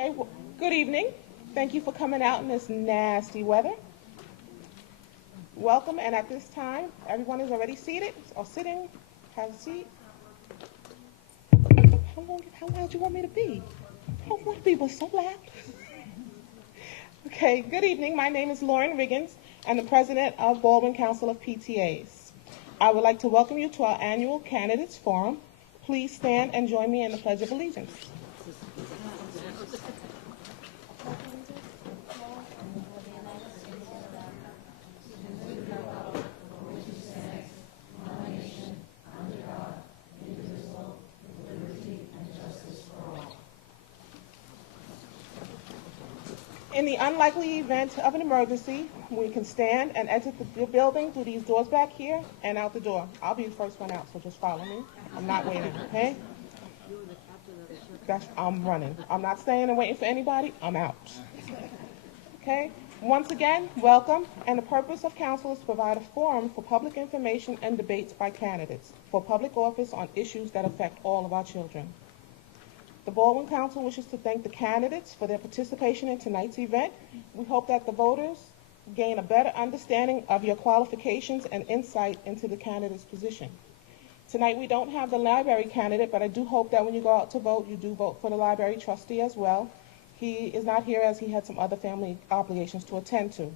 Okay, well, good evening. Thank you for coming out in this nasty weather. Welcome, and at this time, everyone is already seated or sitting. Have a seat. How loud do you want me to be? I don't want to be but so loud. Okay, good evening. My name is Lauren Riggins. I'm the president of Baldwin Council of PTAs. I would like to welcome you to our annual candidates forum. Please stand and join me in the Pledge of Allegiance. In the unlikely event of an emergency, we can stand and exit the building through these doors back here and out the door. I'll be the first one out, so just follow me. I'm not waiting, okay? I'm running. I'm not staying and waiting for anybody. I'm out. Okay? Once again, welcome, and the purpose of council is to provide a forum for public information and debates by candidates for public office on issues that affect all of our children. The Baldwin Council wishes to thank the candidates for their participation in tonight's event. We hope that the voters gain a better understanding of your qualifications and insight into the candidate's position. Tonight we don't have the library candidate, but I do hope that when you go out to vote, you do vote for the library trustee as well. He is not here as he had some other family obligations to attend to.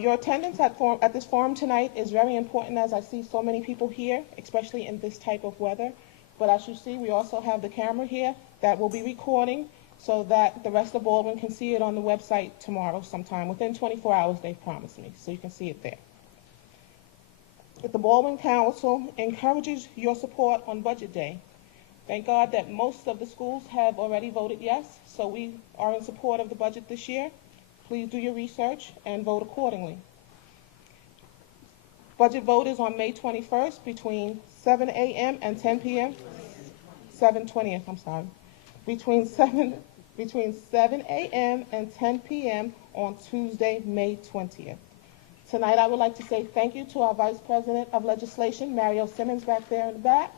Your attendance at this forum tonight is very important, as I see so many people here, especially in this type of weather. But as you see, we also have the camera here that will be recording so that the rest of Baldwin can see it on the website tomorrow sometime. Within 24 hours, they've promised me, so you can see it there. The Baldwin Council encourages your support on Budget Day. Thank God that most of the schools have already voted yes, so we are in support of the budget this year. Please do your research and vote accordingly. Budget vote is on May 21st between 7 a.m. and 10 p.m. 7/20th, I'm sorry. Between 7 a.m. and 10 p.m. on Tuesday, May 20th. Tonight, I would like to say thank you to our Vice President of Legislation, Mario Simmons, back there in the back,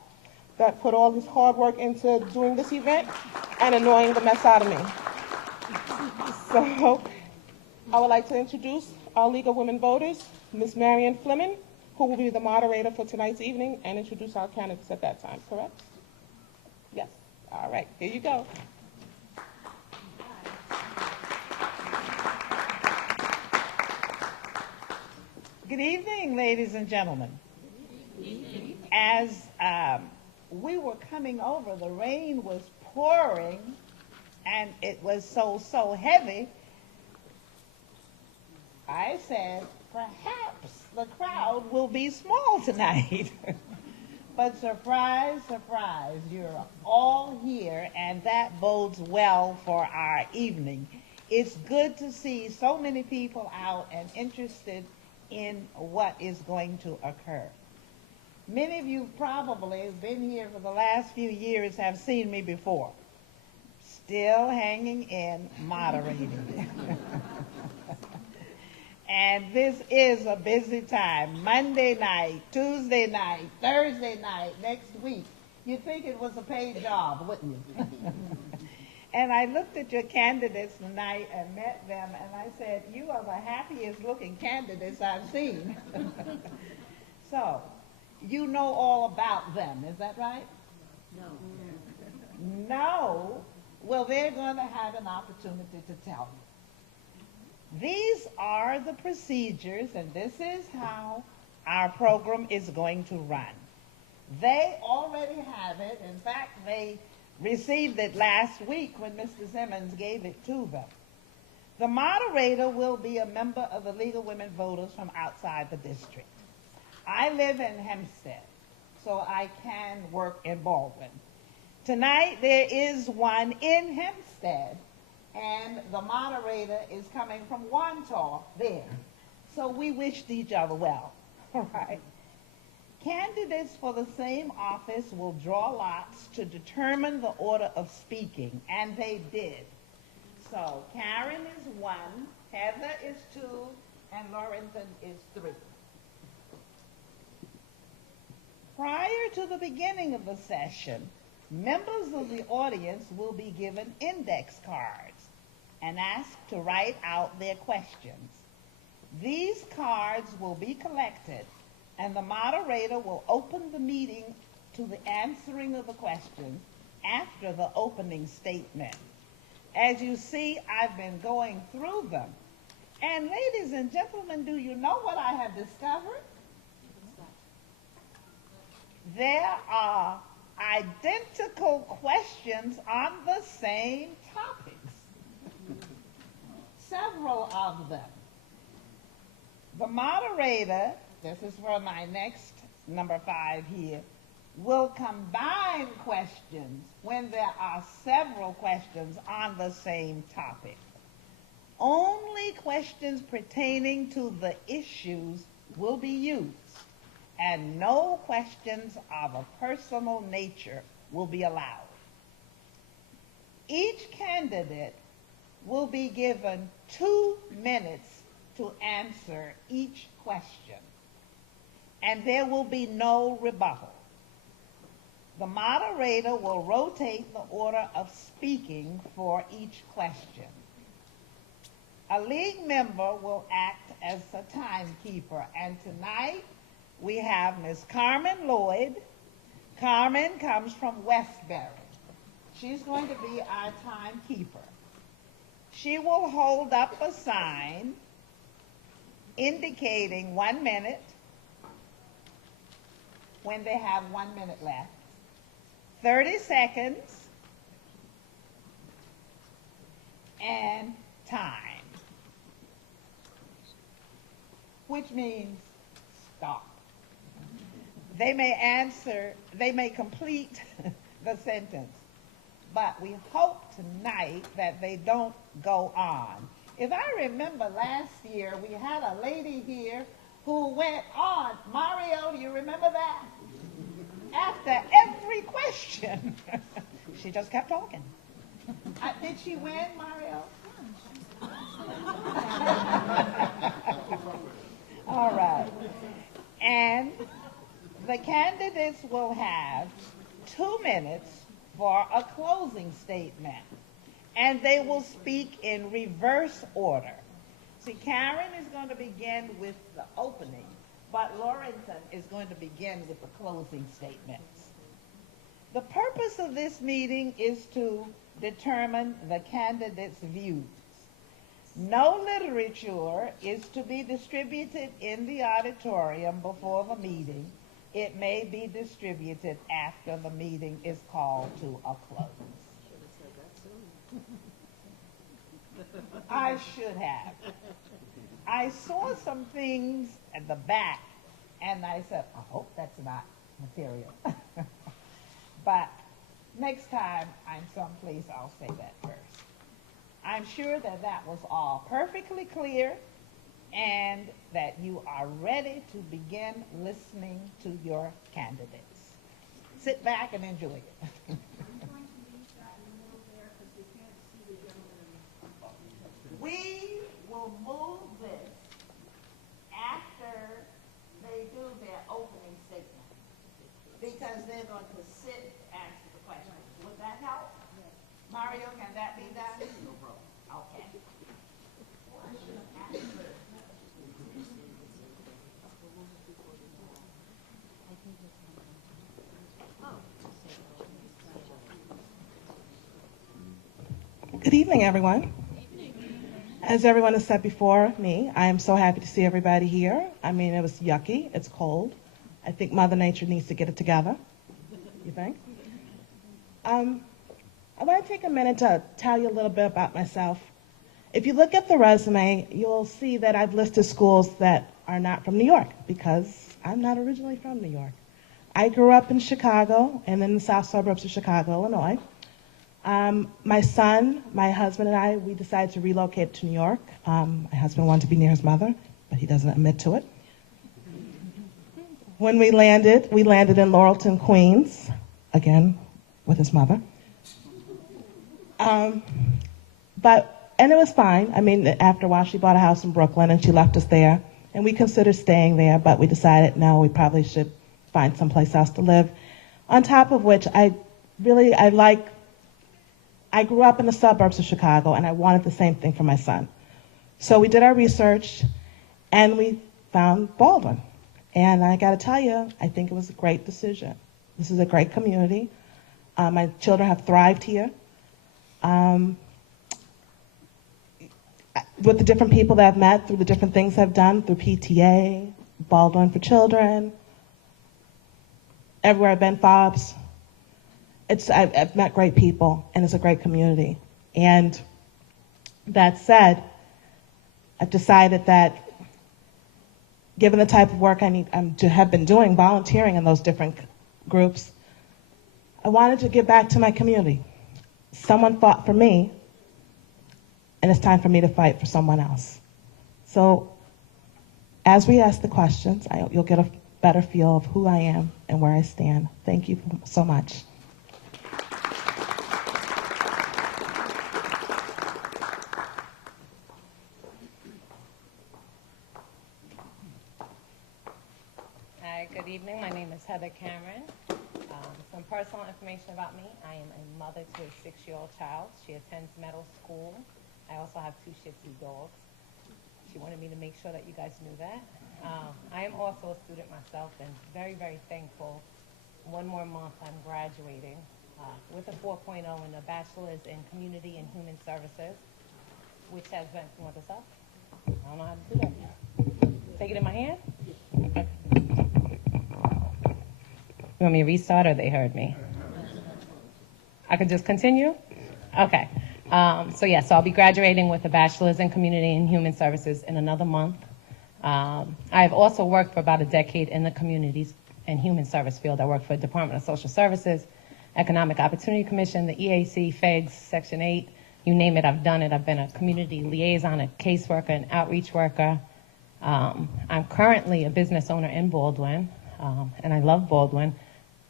that put all his hard work into doing this event and annoying the mess out of me. So, I would like to introduce our League of Women Voters, Ms. Marion Fleming, who will be the moderator for tonight's evening, and introduce our candidates at that time, correct? Yes. All right, here you go. Good evening, ladies and gentlemen. As we were coming over, the rain was pouring, and it was so heavy. I said, perhaps the crowd will be small tonight. But surprise, surprise, you're all here, and that bodes well for our evening. It's good to see so many people out and interested in what is going to occur. Many of you probably have been here for the last few years, have seen me before. Still hanging in, moderating. And this is a busy time. Monday night, Tuesday night, Thursday night, next week. You'd think it was a paid job, wouldn't you? And I looked at your candidates tonight and met them, and I said, you are the happiest looking candidates I've seen. So, you know all about them, is that right? No. No? Well, they're going to have an opportunity to tell you. These are the procedures, and this is how our program is going to run. They already have it. In fact, they received it last week when Mr. Simmons gave it to them. The moderator will be a member of the League of Women Voters from outside the district. I live in Hempstead, so I can work in Baldwin. Tonight, there is one in Hempstead, and the moderator is coming from Wantagh there. So we wished each other well, all right? Candidates for the same office will draw lots to determine the order of speaking, and they did. So Karen is 1, Heather is 2, and Laurenton is 3. Prior to the beginning of the session, Members of the audience will be given index cards and asked to write out their questions. These cards will be collected, and the moderator will open the meeting to the answering of the questions after the opening statement. As you see, I've been going through them. And ladies and gentlemen, do you know what I have discovered? There are identical questions on the same topics. Several of them. The moderator, this is for my next number 5 here, will combine questions when there are several questions on the same topic. Only questions pertaining to the issues will be used, and no questions of a personal nature will be allowed. Each candidate will be given 2 minutes to answer each question, and there will be no rebuttal. The moderator will rotate the order of speaking for each question. A league member will act as a timekeeper, and tonight we have Ms. Carmen Lloyd. Carmen comes from Westbury. She's going to be our timekeeper. She will hold up a sign indicating 1 minute when they have 1 minute left, 30 seconds, and time, which means stop. They may complete the sentence, but we hope tonight that they don't go on. If I remember last year, we had a lady here who went on. Mario, do you remember that? After every question, she just kept talking. Did she win, Mario? All right. And the candidates will have 2 minutes for a closing statement, and they will speak in reverse order. See, Karen is going to begin with the opening, but Lawrenson is going to begin with the closing statements. The purpose of this meeting is to determine the candidates' views. No literature is to be distributed in the auditorium before the meeting. It may be distributed after the meeting is called to a close. I should have. I saw some things at the back, and I said, I hope that's not material. But next time I'm someplace, I'll say that first. I'm sure that that was all perfectly clear, and that you are ready to begin listening to your candidates. Sit back and enjoy it. I'm going to leave that in the middle there because we can't see the gentleman. We will move this after they do their opening statement, because they're going to sit and answer the questions. Would that help? Yes. Mario, can that be done? No problem. Okay. Good evening, everyone. As everyone has said before me, I am so happy to see everybody here. I mean, it was yucky. It's cold. I think Mother Nature needs to get it together. You think? I want to take a minute to tell you a little bit about myself. If you look at the resume, you'll see that I've listed schools that are not from New York, because I'm not originally from New York. I grew up in Chicago and in the south suburbs of Chicago, Illinois. My son, my husband, and I, we decided to relocate to New York. My husband wanted to be near his mother, but he doesn't admit to it. When we landed in Laurelton, Queens, again, with his mother. And it was fine. I mean, after a while, she bought a house in Brooklyn, and she left us there. And we considered staying there, but we decided, no, we probably should find someplace else to live. On top of which, I really, I grew up in the suburbs of Chicago, and I wanted the same thing for my son. So we did our research, and we found Baldwin. And I got to tell you, I think it was a great decision. This is a great community. My children have thrived here. With the different people that I've met, through the different things I've done, through PTA, Baldwin for Children, everywhere I've been, FOBS, I've met great people, and it's a great community. And that said, I've decided that given the type of work I have been doing, volunteering in those different groups, I wanted to give back to my community. Someone fought for me, and it's time for me to fight for someone else. So as we ask the questions, you'll get a better feel of who I am and where I stand. Thank you so much. Hi, good evening. My name is Heather Cameron. Some personal information about me. I am a mother to a 6-year-old child. She attends middle school. I also have 2 Shih Tzu dogs. She wanted me to make sure that you guys knew that. I am also a student myself and very, very thankful. One more month I'm graduating with a 4.0 and a bachelor's in community and human services, which has been, you want this up? I don't know how to do that. Take it in my hand? Okay. You want me to restart or they heard me? I could just continue? Okay. So I'll be graduating with a bachelor's in community and human services in another month. I've also worked for about a decade in the communities and human service field. I worked for the Department of Social Services, Economic Opportunity Commission, the EAC, FEGS, Section 8, you name it, I've done it. I've been a community liaison, a caseworker, an outreach worker. I'm currently a business owner in Baldwin, and I love Baldwin.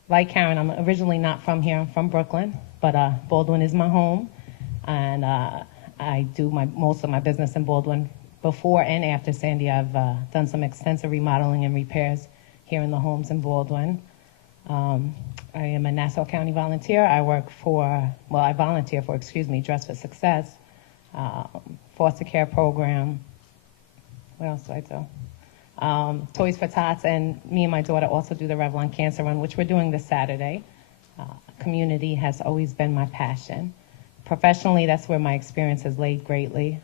Like Karen, I'm originally not from here, I'm from Brooklyn, but Baldwin is my home, and I do most of my business in Baldwin. Before and after Sandy, I've done some extensive remodeling and repairs here in the homes in Baldwin. I am a Nassau County volunteer. I volunteer for, Dress for Success, foster care program. What else do I do? Toys for Tots, and me and my daughter also do the Revlon Cancer Run, which we're doing this Saturday. Community has always been my passion. Professionally, that's where my experience has laid greatly.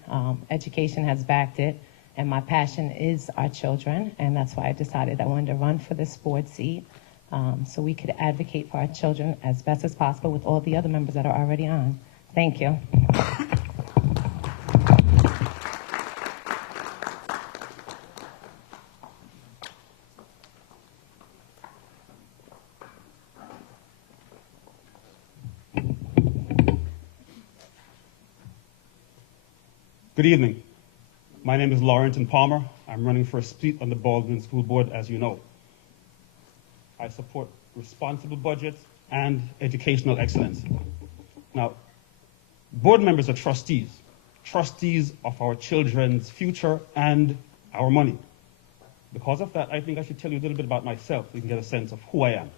Education has backed it, and my passion is our children, and that's why I decided I wanted to run for this board seat so we could advocate for our children as best as possible with all the other members that are already on. Thank you. Good evening. My name is Laurenton Palmer. I'm running for a seat on the Baldwin School Board, as you know. I support responsible budgets and educational excellence. Now, board members are trustees of our children's future and our money. Because of that, I think I should tell you a little bit about myself so you can get a sense of who I am.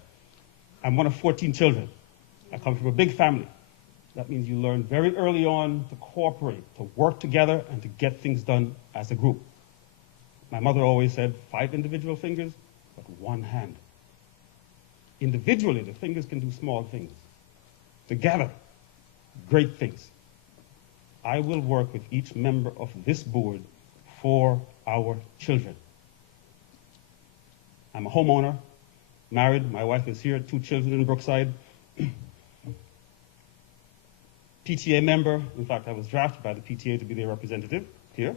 I'm one of 14 children. I come from a big family. That means you learn very early on to cooperate, to work together, and to get things done as a group. My mother always said, 5 individual fingers, but 1 hand. Individually, the fingers can do small things. Together, great things. I will work with each member of this board for our children. I'm a homeowner, married, my wife is here, 2 children in Brookside. PTA member, in fact, I was drafted by the PTA to be their representative here.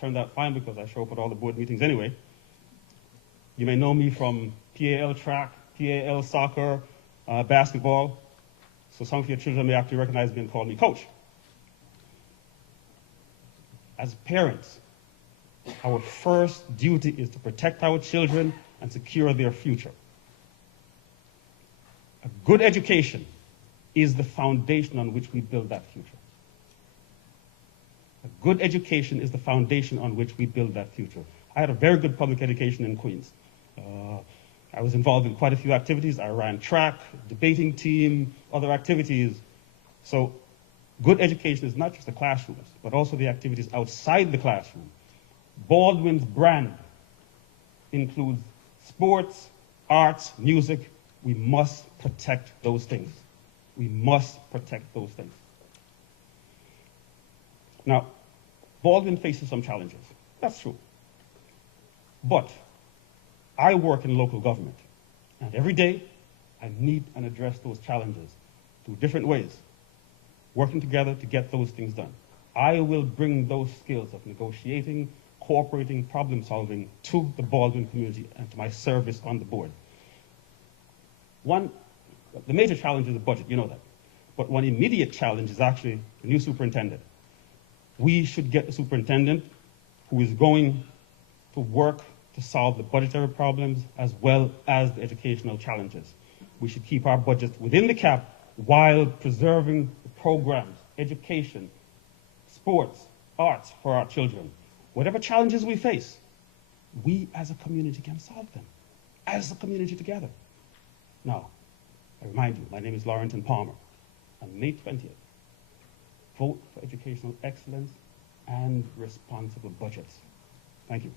Turned out fine because I show up at all the board meetings anyway. You may know me from PAL track, PAL soccer, basketball. So some of your children may actually recognize me and call me coach. As parents, our first duty is to protect our children and secure their future. A good education is the foundation on which we build that future. A good education is the foundation on which we build that future. I had a very good public education in Queens. I was involved in quite a few activities. I ran track, debating team, other activities. So good education is not just the classrooms, but also the activities outside the classroom. Baldwin's brand includes sports, arts, music. We must protect those things. We must protect those things. Now, Baldwin faces some challenges. That's true. But I work in local government, and every day I meet and address those challenges through different ways, working together to get those things done. I will bring those skills of negotiating, cooperating, problem solving to the Baldwin community and to my service on the board. The major challenge is the budget, you know that. But one immediate challenge is actually the new superintendent. We should get a superintendent who is going to work to solve the budgetary problems as well as the educational challenges. We should keep our budgets within the cap while preserving the programs, education, sports, arts for our children. Whatever challenges we face, we as a community can solve them, as a community together. Now, I remind you, my name is Laurenton Palmer. On May 20th, vote for educational excellence and responsible budgets. Thank you.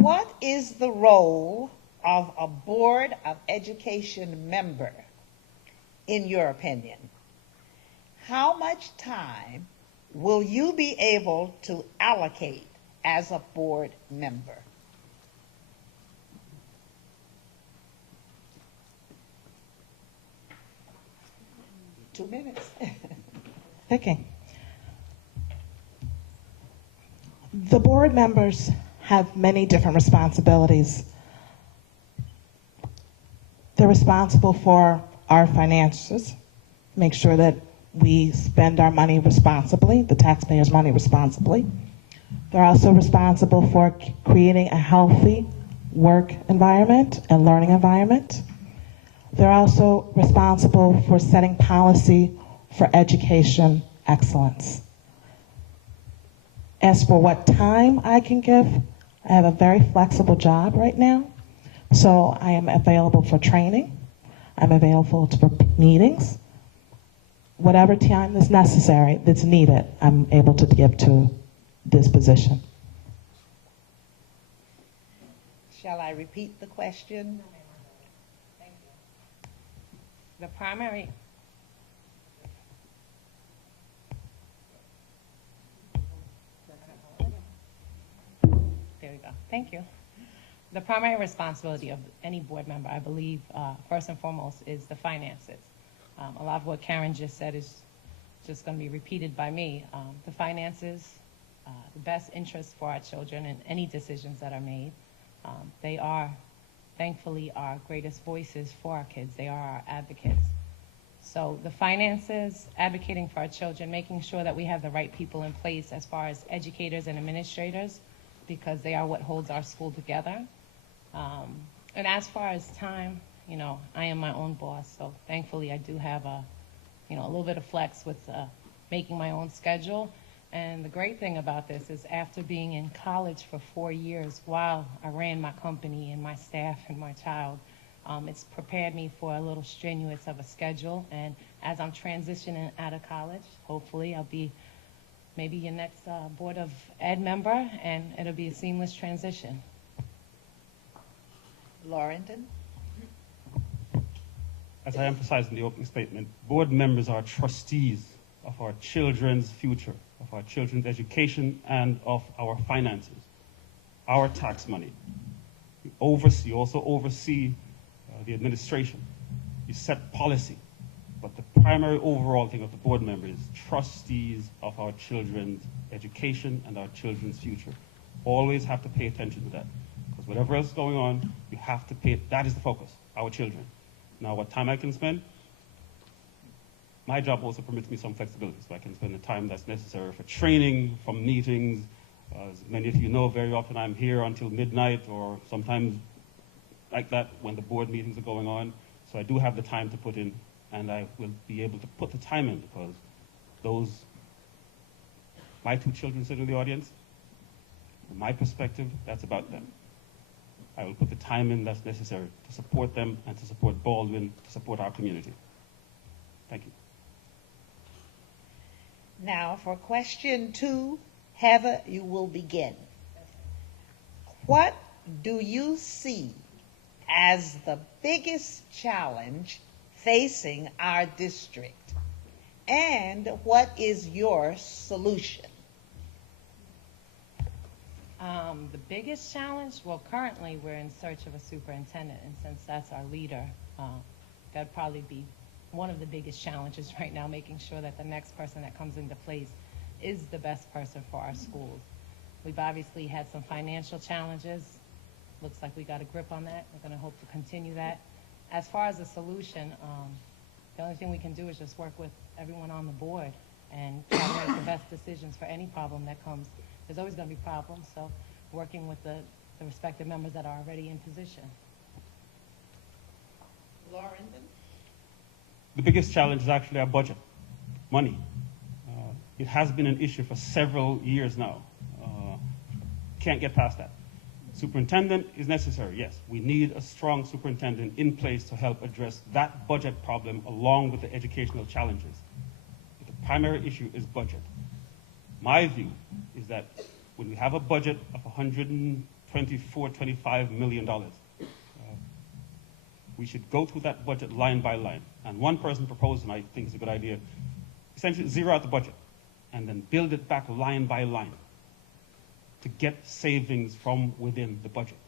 What is the role of a Board of Education member, in your opinion? How much time will you be able to allocate as a board member? Two minutes. Okay. The board members have many different responsibilities. They're responsible for our finances, make sure that we spend our money responsibly, the taxpayers' money responsibly. They're also responsible for creating a healthy work environment and learning environment. They're also responsible for setting policy for education excellence. As for what time I can give, I have a very flexible job right now, so I am available for training. I'm available for meetings. Whatever time is necessary, that's needed, I'm able to give to this position. Shall I repeat the question? Thank you. The primary. There we go. Thank you. The primary responsibility of any board member, I believe, first and foremost, is the finances. A lot of what Karen just said is just going to be repeated by me. The finances, the best interest for our children and any decisions that are made. They are, thankfully, our greatest voices for our kids. They are our advocates. So the finances, advocating for our children, making sure that we have the right people in place as far as educators and administrators, because they are what holds our school together. And as far as time, you know, I am my own boss, so thankfully I do have a little bit of flex with making my own schedule. And the great thing about this is after being in college for 4 years while I ran my company and my staff and my child, It's prepared me for a little strenuous of a schedule, and as I'm transitioning out of college, hopefully I'll be maybe your next Board of Ed member, and it'll be a seamless transition. Laurendon? As I emphasized in the opening statement, board members are trustees of our children's future, of our children's education, and of our finances, our tax money. You also oversee the administration. You set policy. But the primary overall thing of the board member is trustees of our children's education and our children's future. Always have to pay attention to that. Because whatever else is going on, you have to pay, that is the focus, our children. Now, what time I can spend? My job also permits me some flexibility, so I can spend the time that's necessary for training, from meetings. As many of you know, very often I'm here until midnight, or sometimes like that when the board meetings are going on. So I do have the time to put in, and I will be able to put the time in because my two children sit in the audience. From my perspective, that's about them. I will put the time in that's necessary to support them and to support Baldwin, to support our community. Thank you. Now, for question 2, Heather, you will begin. What do you see as the biggest challenge facing our district? And what is your solution? The biggest challenge, well, currently we're in search of a superintendent, and since that's our leader, that'd probably be one of the biggest challenges right now, making sure that the next person that comes into place is the best person for our schools. We've obviously had some financial challenges. Looks like we got a grip on that. We're going to hope to continue that. As far as a solution, the only thing we can do is just work with everyone on the board and try to make the best decisions for any problem that comes. There's always going to be problems, so working with the respective members that are already in position. Laurendon? The biggest challenge is actually our budget, money. It has been an issue for several years now. Can't get past that. Superintendent is necessary, yes. We need a strong superintendent in place to help address that budget problem along with the educational challenges. But the primary issue is budget. My view is that when we have a budget of $125 million, we should go through that budget line by line. And one person proposed, and I think it's a good idea, essentially zero out the budget and then build it back line by line to get savings from within the budget.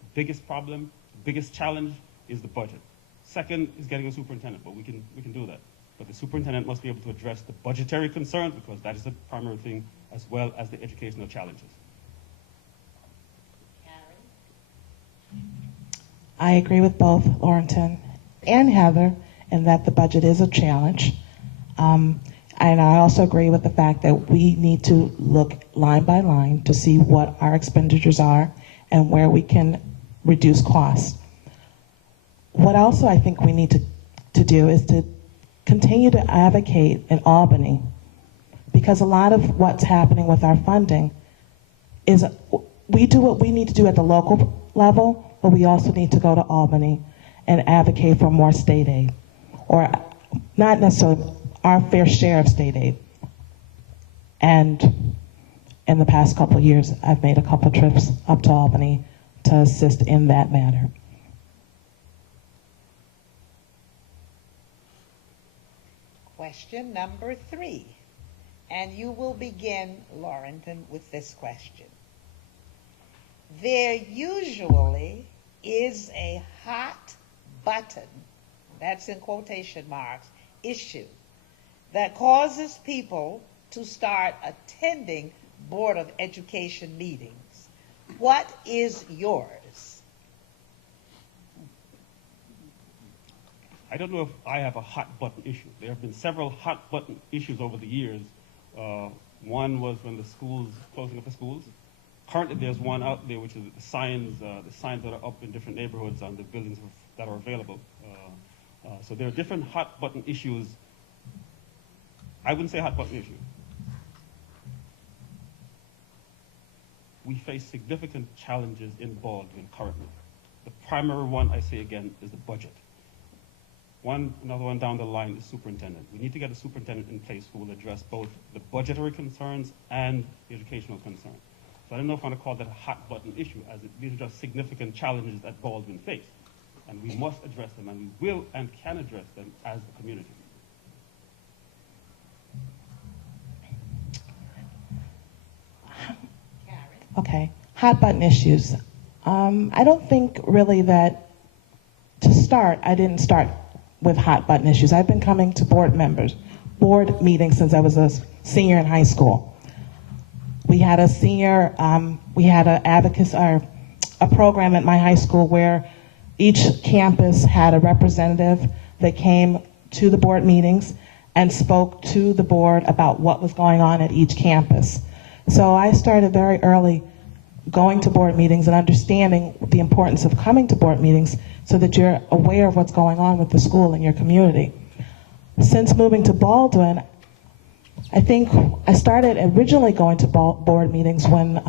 The biggest problem, the biggest challenge is the budget. Second is getting a superintendent, but we can do that. But the superintendent must be able to address the budgetary concerns because that is the primary thing, as well as the educational challenges. I agree with both Laurentine and Heather in that the budget is a challenge. And I also agree with the fact that we need to look line by line to see what our expenditures are and where we can reduce costs. What also I think we need to do is to continue to advocate in Albany, because a lot of what's happening with our funding is we do what we need to do at the local level, but we also need to go to Albany and advocate for more state aid, or not necessarily our fair share of state aid. And in the past couple of years, I've made a couple trips up to Albany to assist in that matter. Question number 3. And you will begin, Laurentine, with this question. There usually is a hot button, that's in quotation marks, issue that causes people to start attending Board of Education meetings. What is yours? I don't know if I have a hot button issue. There have been several hot button issues over the years. One was when the schools, closing of the schools. Currently there's one out there, which is the signs that are up in different neighborhoods on the buildings that are available. So there are different hot button issues. I wouldn't say hot button issue. We face significant challenges in Baldwin currently. The primary one, I say again, is the budget. Another one down the line is superintendent. We need to get a superintendent in place who will address both the budgetary concerns and the educational concerns. So I don't know if I want to call that a hot button issue, as these are just significant challenges that Baldwin face. And we must address them, and we will and can address them as a community. Okay, hot button issues. I don't think really that, to start, I didn't start with hot button issues. I've been coming to board meetings since I was a senior in high school. We had a program at my high school where each campus had a representative that came to the board meetings and spoke to the board about what was going on at each campus. So I started very early going to board meetings and understanding the importance of coming to board meetings so that you're aware of what's going on with the school and your community. Since moving to Baldwin, I think I started originally going to board meetings when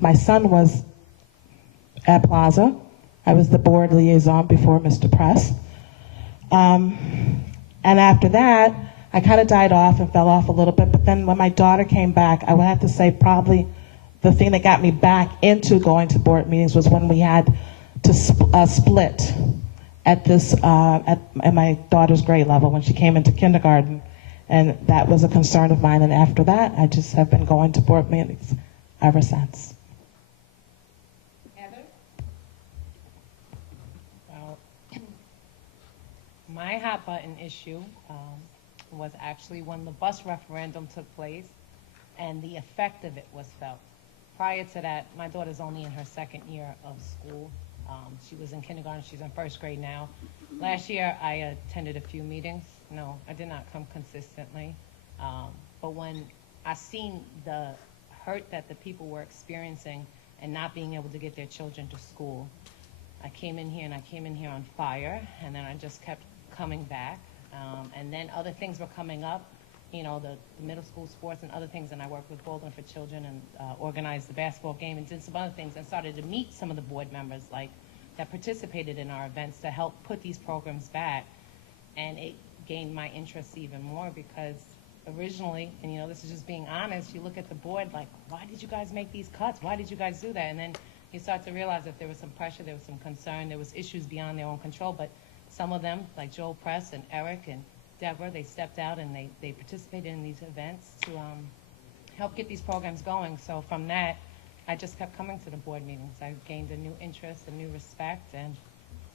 my son was at Plaza. I was the board liaison before Mr. Press. And after that, I kind of died off and fell off a little bit, but then when my daughter came back, I would have to say probably the thing that got me back into going to board meetings was when we had to split at my daughter's grade level when she came into kindergarten, and that was a concern of mine. And after that, I just have been going to board meetings ever since. Heather? Well, my hot button issue was actually when the bus referendum took place and the effect of it was felt. Prior to that, my daughter's only in her second year of school. She was in kindergarten, she's in first grade now. Last year, I attended a few meetings. No, I did not come consistently. But when I seen the hurt that the people were experiencing and not being able to get their children to school, I came in here on fire, and then I just kept coming back. And then other things were coming up, you know, the middle school sports and other things, and I worked with Baldwin for Children and organized the basketball game and did some other things and started to meet some of the board members that participated in our events to help put these programs back. And it gained my interest even more because originally, and you know, this is just being honest, you look at the board like, why did you guys make these cuts? Why did you guys do that? And then you start to realize that there was some pressure, there was some concern, there was issues beyond their own control, but some of them, like Joel Press and Eric and Deborah, they stepped out and they participated in these events to help get these programs going. So from that, I just kept coming to the board meetings. I gained a new interest, a new respect, and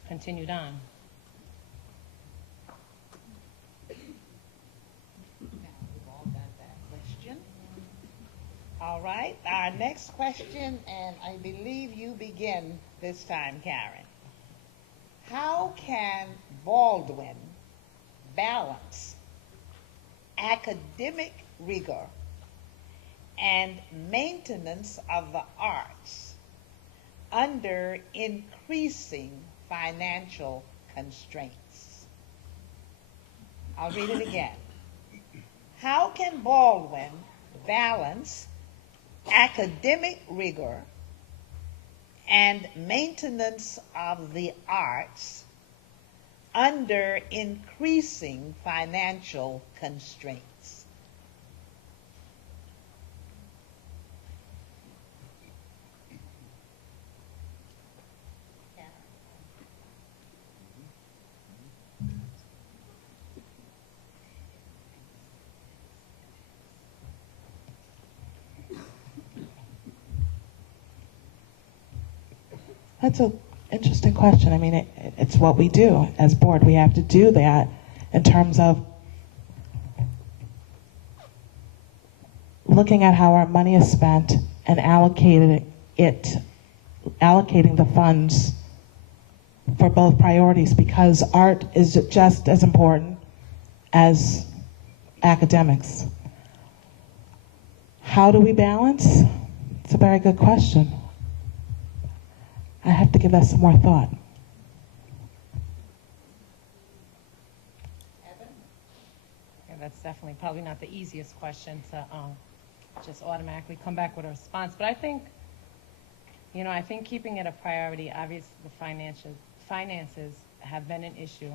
continued on. Now, we've all got that question. All right, our next question, and I believe you begin this time, Karen. How can Baldwin balance academic rigor and maintenance of the arts under increasing financial constraints? I'll read it again. How can Baldwin balance academic rigor and maintenance of the arts under increasing financial constraints? That's an interesting question. I mean, it's what we do as board. We have to do that in terms of looking at how our money is spent and allocating the funds for both priorities, because art is just as important as academics. How do we balance? It's a very good question. I have to give that some more thought. Yeah, that's definitely probably not the easiest question to just automatically come back with a response. But I think You know, I think keeping it a priority, obviously the finances have been an issue.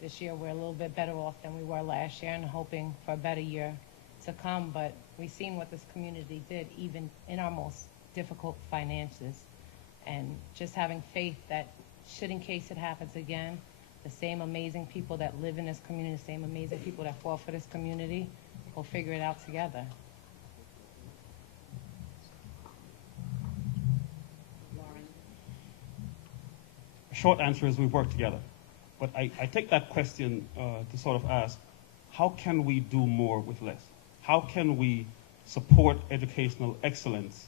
This year we're a little bit better off than we were last year and hoping for a better year to come, but we've seen what this community did even in our most difficult finances. And just having faith that should, in case it happens again, the same amazing people that live in this community, the same amazing people that fall for this community, will figure it out together. Short answer is we work together. But I take that question to sort of ask, how can we do more with less? How can we support educational excellence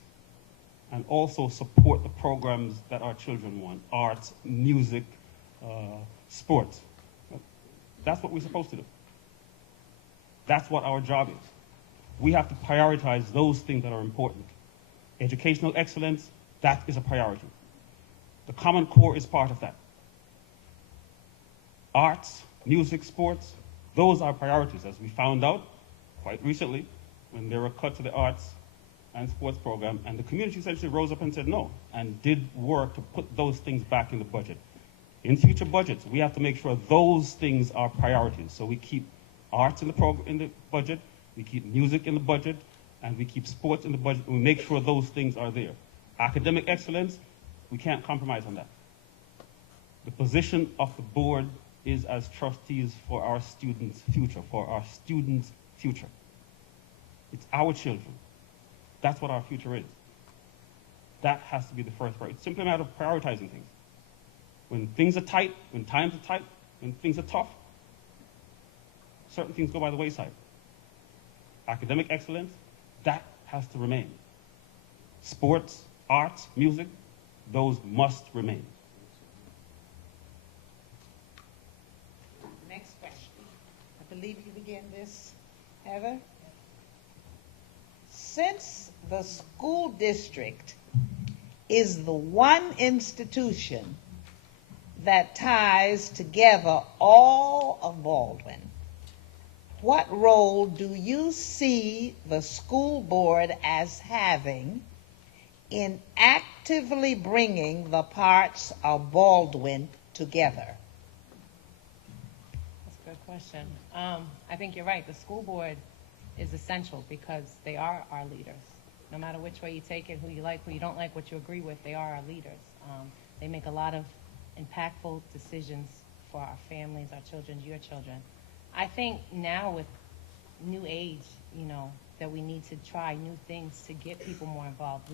and also support the programs that our children want? Arts, music, sports. That's what we're supposed to do. That's what our job is. We have to prioritize those things that are important. Educational excellence, that is a priority. The Common Core is part of that. Arts, music, sports, those are priorities, as we found out quite recently when there were cuts to the arts and sports program, and the community essentially rose up and said no, and did work to put those things back in the budget. In future budgets, we have to make sure those things are priorities. So we keep arts in the budget, we keep music in the budget, and we keep sports in the budget, and we make sure those things are there. Academic excellence, we can't compromise on that. The position of the board is as trustees for our students' future, It's our children. That's what our future is. That has to be the first priority. It's simply a matter of prioritizing things. When things are tight, when times are tight, when things are tough, certain things go by the wayside. Academic excellence, that has to remain. Sports, arts, music, those must remain. Next question. I believe you began this, Heather. Since the school district is the one institution that ties together all of Baldwin, what role do you see the school board as having in actively bringing the parts of Baldwin together? That's a good question. I think you're right. The school board is essential because they are our leaders. No matter which way you take it, who you like, who you don't like, what you agree with, they are our leaders. They make a lot of impactful decisions for our families, our children, your children. I think now with new age, that we need to try new things to get people more involved.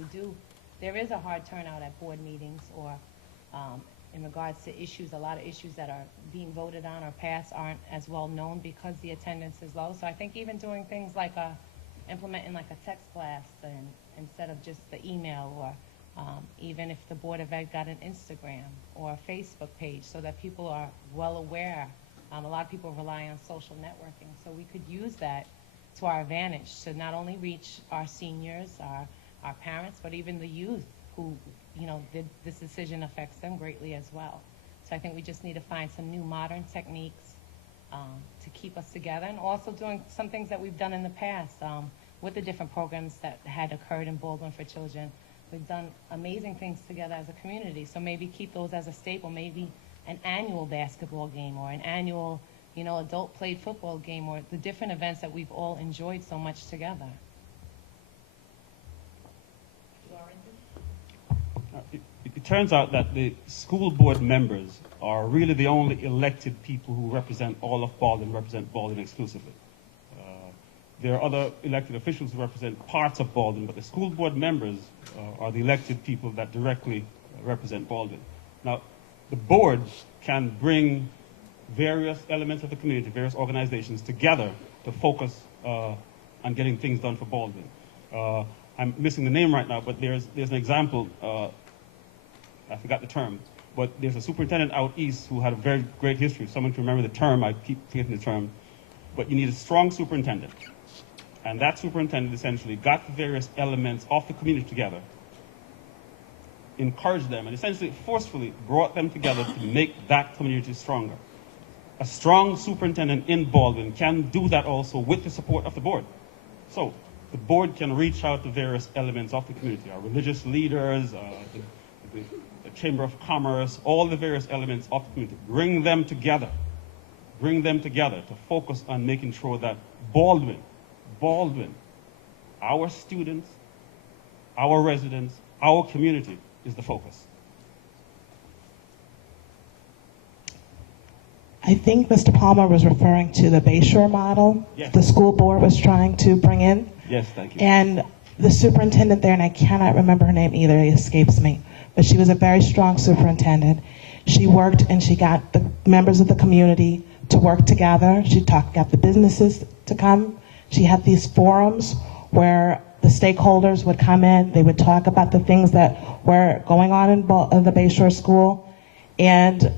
There is a hard turnout at board meetings or in regards to issues. A lot of issues that are being voted on or passed aren't as well known because the attendance is low. So I think even doing things like implementing like a text blast and instead of just the email, or even if the Board of Ed got an Instagram or a Facebook page so that people are well aware. A lot of people rely on social networking, so we could use that to our advantage to not only reach our seniors, our parents, but even the youth who, this decision affects them greatly as well. So I think we just need to find some new modern techniques to keep us together, and also doing some things that we've done in the past with the different programs that had occurred in Baldwin for children. We've done amazing things together as a community, so maybe keep those as a staple, maybe an annual basketball game or an annual, adult played football game, or the different events that we've all enjoyed so much together. It turns out that the school board members are really the only elected people who represent all of Baldwin, represent Baldwin exclusively. There are other elected officials who represent parts of Baldwin, but the school board members are the elected people that directly represent Baldwin. Now, the board can bring various elements of the community, various organizations together to focus on getting things done for Baldwin. I'm missing the name right now, but there's an example, I forgot the term, but there's a superintendent out east who had a very great history. If someone can remember the term, I keep forgetting the term, but you need a strong superintendent. And that superintendent essentially got the various elements of the community together, encouraged them, and essentially forcefully brought them together to make that community stronger. A strong superintendent in Baldwin can do that also with the support of the board. So the board can reach out to various elements of the community, our religious leaders, the Chamber of Commerce, all the various elements of the community. Bring them together to focus on making sure that Baldwin, our students, our residents, our community is the focus. I think Mr. Palmer was referring to the Bayshore model Yes. the school board was trying to bring in. Yes, thank you. And the superintendent there, and I cannot remember her name either, it escapes me, but she was a very strong superintendent. She worked and she got the members of the community to work together. She got the businesses to come. She had these forums where the stakeholders would come in. They would talk about the things that were going on in the Bayshore School and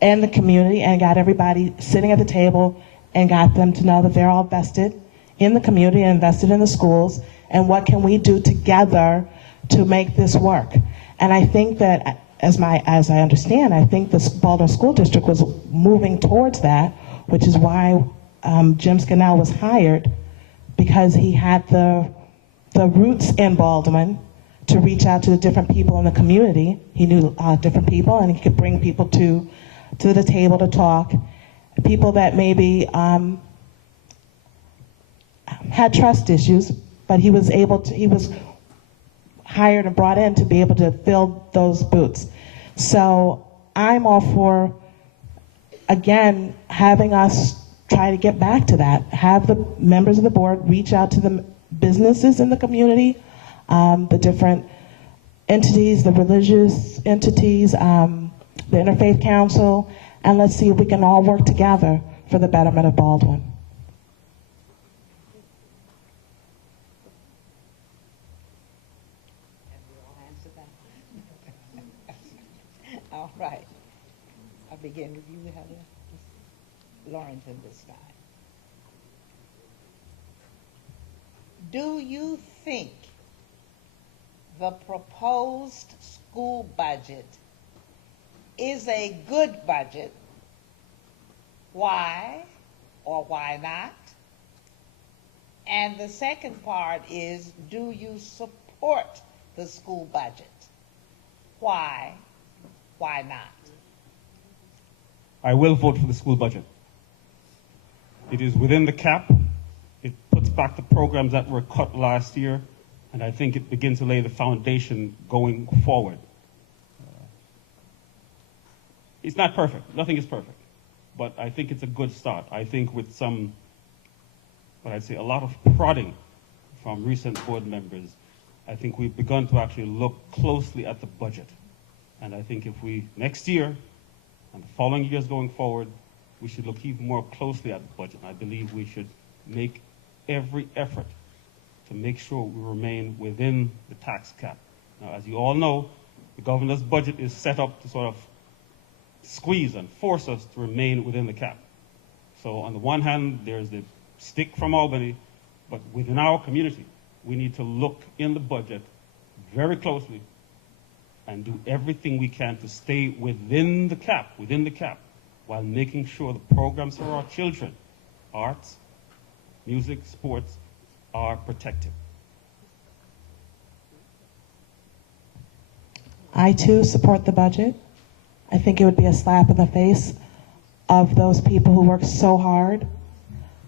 the community, and got everybody sitting at the table and got them to know that they're all vested in the community and invested in the schools, and what can we do together to make this work. And I think that, as I understand, I think the Baldwin School District was moving towards that, which is why Jim Scannell was hired, because he had the roots in Baldwin to reach out to the different people in the community. He knew different people, and he could bring people to the table to talk. People that maybe had trust issues, but he was hired and brought in to be able to fill those boots. So I'm all for, again, having us try to get back to that. Have the members of the board reach out to the businesses in the community, the different entities, the religious entities, the Interfaith Council, and let's see if we can all work together for the betterment of Baldwin. All right. I'll begin with you, Heather. Lawrenson this time. Do you think the proposed school budget is a good budget? Why or why not? And the second part is, do you support the school budget? Why not? I will vote for the school budget. It is within the cap. It puts back the programs that were cut last year, and I think it begins to lay the foundation going forward. It's not perfect. Nothing is perfect. But I think it's a good start. I think with some, what I'd say, a lot of prodding from recent board members, I think we've begun to actually look closely at the budget. And I think if we, next year, and the following years going forward, we should look even more closely at the budget. I believe we should make every effort to make sure we remain within the tax cap. Now, as you all know, the governor's budget is set up to sort of squeeze and force us to remain within the cap. So on the one hand, there's the stick from Albany, but within our community, we need to look in the budget very closely and do everything we can to stay within the cap, while making sure the programs for our children, arts, music, sports, are protected. I too support the budget. I think it would be a slap in the face of those people who work so hard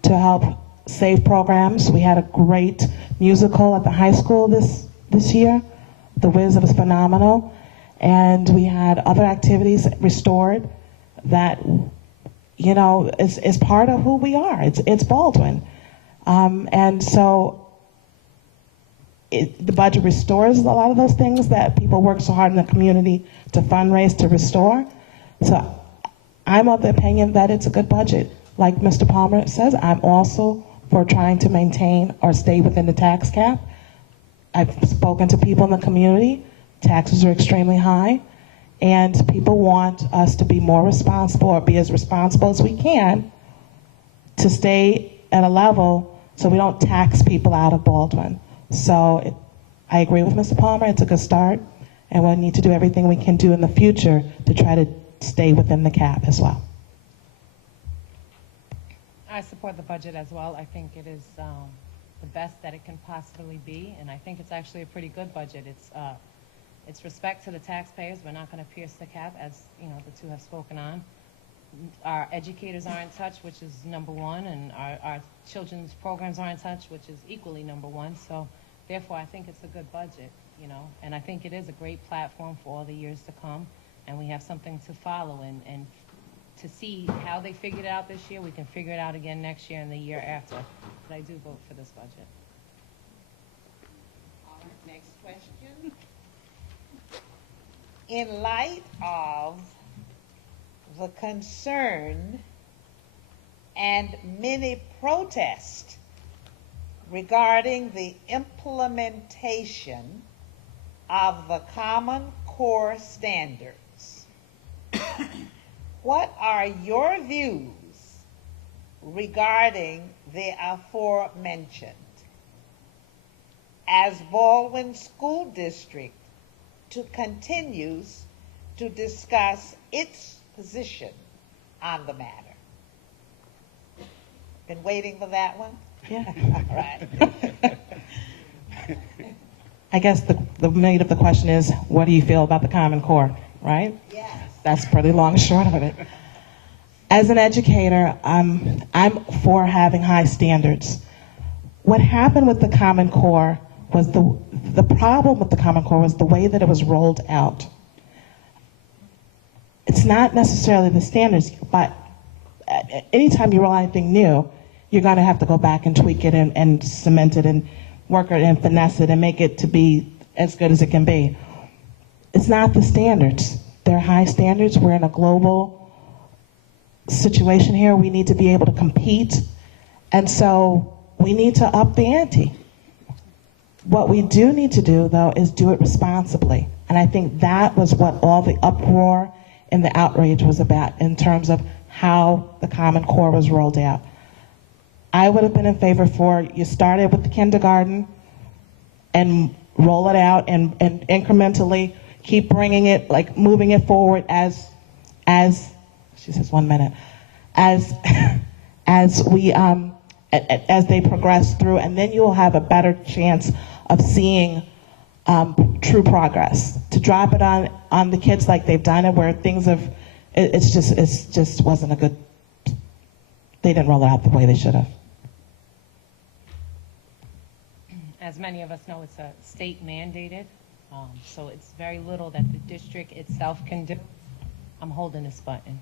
to help save programs. We had a great musical at the high school this year. The Wiz was phenomenal. And we had other activities restored that, you know, is part of who we are. It's Baldwin. And so the budget restores a lot of those things that people work so hard in the community to fundraise, to restore. So I'm of the opinion that it's a good budget. Like Mr. Palmer says, I'm also for trying to maintain or stay within the tax cap. I've spoken to people in the community. Taxes are extremely high, and people want us to be more responsible, or be as responsible as we can, to stay at a level so we don't tax people out of Baldwin. So I agree with Mr. Palmer. It's a good start, and we'll need to do everything we can do in the future to try to stay within the cap as well. I support the budget as well. I think it is the best that it can possibly be, and I think it's actually a pretty good budget. It's respect to the taxpayers. We're not going to pierce the cap, as you know, the two have spoken on. Our educators are in touch, which is number one, and our children's programs are in touch, which is equally number one. So therefore, I think it's a good budget, you know, and I think it is a great platform for all the years to come, and we have something to follow and to see how they figured it out this year. We can figure it out again next year and the year after. But I do vote for this budget. All right, next question. In light of the concern and many protests regarding the implementation of the Common Core standards, what are your views regarding the aforementioned? As Baldwin School District continues to discuss its position on the matter. Been waiting for that one? Yeah. All right. I guess the meat of the question is, what do you feel about the Common Core, right? Yes. That's pretty long and short of it. As an educator, I'm for having high standards. What happened with the Common Core was the problem with the Common Core was the way that it was rolled out. It's not necessarily the standards, but anytime you roll out anything new, you're going to have to go back and tweak it and cement it and work it and finesse it and make it to be as good as it can be. It's not the standards. They're high standards. We're in a global situation here. We need to be able to compete. And so we need to up the ante. What we do need to do, though, is do it responsibly. And I think that was what all the uproar and the outrage was about in terms of how the Common Core was rolled out. I would have been in favor for you started with the kindergarten and roll it out and incrementally keep bringing it, like moving it forward as she says 1 minute, as we as they progress through, and then you'll have a better chance of seeing true progress. To drop it on the kids like they've done it, where things have, it's just wasn't a good. They didn't roll it out the way they should have. As many of us know, it's a state mandated, so it's very little that the district itself can do. I'm holding this button.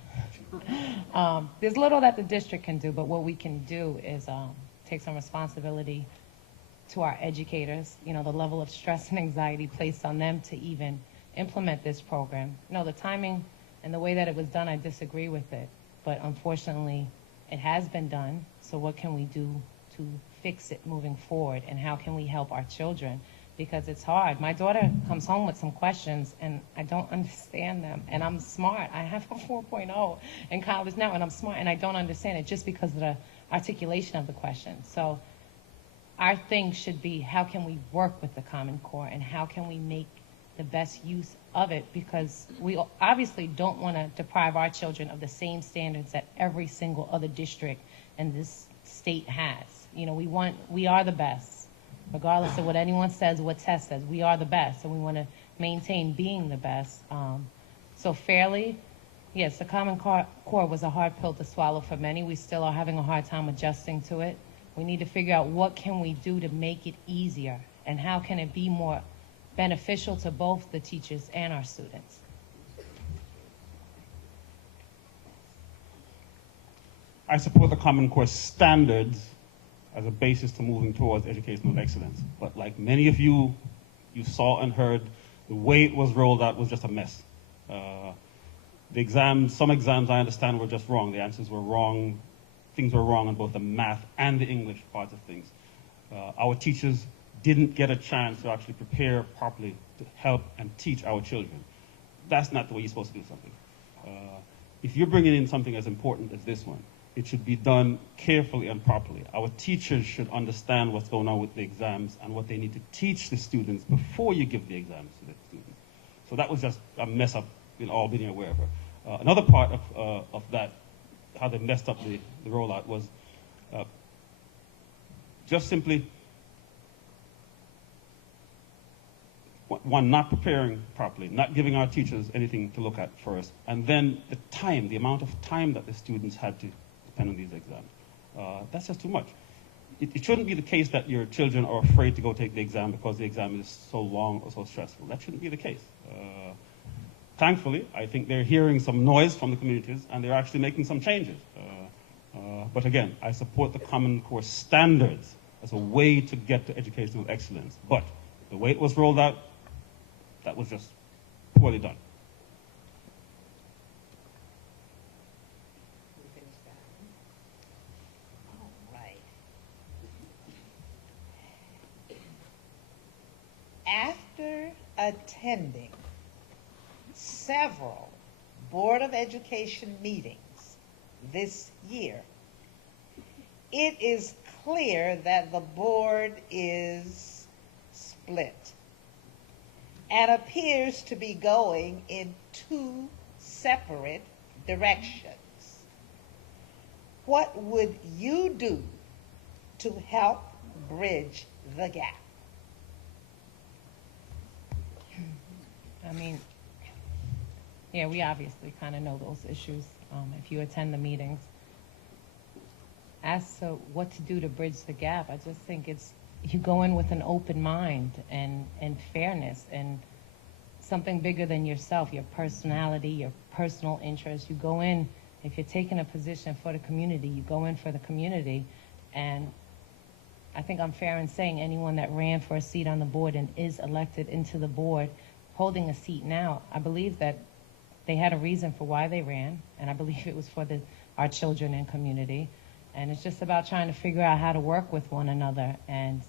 There's little that the district can do, but what we can do is take some responsibility to our educators, you know, the level of stress and anxiety placed on them to even implement this program. No, the timing and the way that it was done, I disagree with it, but unfortunately, it has been done, so what can we do to fix it moving forward, and how can we help our children? Because it's hard. My daughter comes home with some questions, and I don't understand them, and I'm smart. I have a 4.0 in college now, and I'm smart, and I don't understand it just because of the articulation of the question. So our thing should be, how can we work with the Common Core, and how can we make the best use of it? Because we obviously don't want to deprive our children of the same standards that every single other district in this state has. You know, we are the best, regardless of what anyone says, what test says. We are the best, and we want to maintain being the best. So fairly, yes, the Common Core was a hard pill to swallow for many. We still are having a hard time adjusting to it. We need to figure out what can we do to make it easier, and how can it be more beneficial to both the teachers and our students. I support the Common Core standards as a basis to moving towards educational excellence. But like many of you saw and heard, the way it was rolled out was just a mess. The exams, some exams I understand were just wrong. The answers were wrong. Things were wrong on both the math and the English parts of things. Our teachers didn't get a chance to actually prepare properly to help and teach our children. That's not the way you're supposed to do something. If you're bringing in something as important as this one, it should be done carefully and properly. Our teachers should understand what's going on with the exams and what they need to teach the students before you give the exams to the students. So that was just a mess up in Albany or wherever. Another part of that, how they messed up the rollout, was just simply one, not preparing properly, not giving our teachers anything to look at first, and then the amount of time that the students had to depend on these exams. That's just too much. It shouldn't be the case that your children are afraid to go take the exam because the exam is so long or so stressful. That shouldn't be the case. Thankfully, I think they're hearing some noise from the communities and they're actually making some changes. But again, I support the Common Core standards as a way to get to educational excellence. But the way it was rolled out, that was just poorly done. All right. After attending several Board of Education meetings this year, it is clear that the board is split and appears to be going in two separate directions. What would you do to help bridge the gap? I mean, yeah, we obviously kind of know those issues if you attend the meetings. As to what to do to bridge the gap, I just think you go in with an open mind and fairness and something bigger than yourself, your personality, your personal interests. You go in, if you're taking a position for the community, you go in for the community. And I think I'm fair in saying anyone that ran for a seat on the board and is elected into the board, holding a seat now, I believe that they had a reason for why they ran, and I believe it was for our children and community. And it's just about trying to figure out how to work with one another. And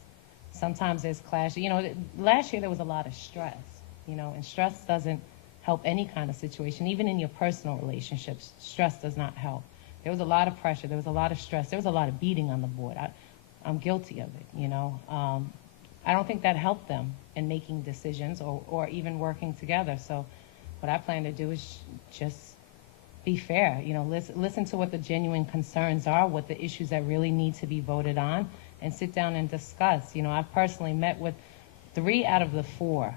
sometimes there's clash. You know, last year there was a lot of stress, you know, and stress doesn't help any kind of situation. Even in your personal relationships, stress does not help. There was a lot of pressure. There was a lot of stress. There was a lot of beating on the board. I'm guilty of it, you know. I don't think that helped them in making decisions or even working together. So what I plan to do is just be fair, you know, listen to what the genuine concerns are, what the issues that really need to be voted on, and sit down and discuss. You know, I've personally met with 3 out of the 4.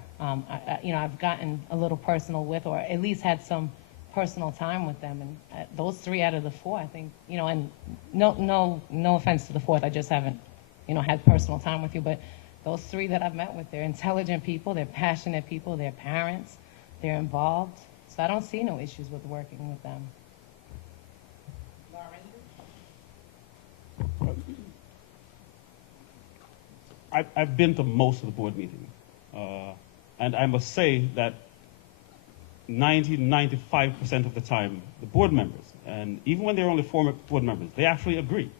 You know, I've gotten a little personal with, or at least had some personal time with them, and those 3 out of the 4, I think, you know, and no offense to the 4th, I just haven't, you know, had personal time with you, but those 3 that I've met with, they're intelligent people, they're passionate people, they're parents, they're involved. So I don't see no issues with working with them. I've been to most of the board meetings, and I must say that 95% of the time, the board members, and even when they're only former board members, they actually agree.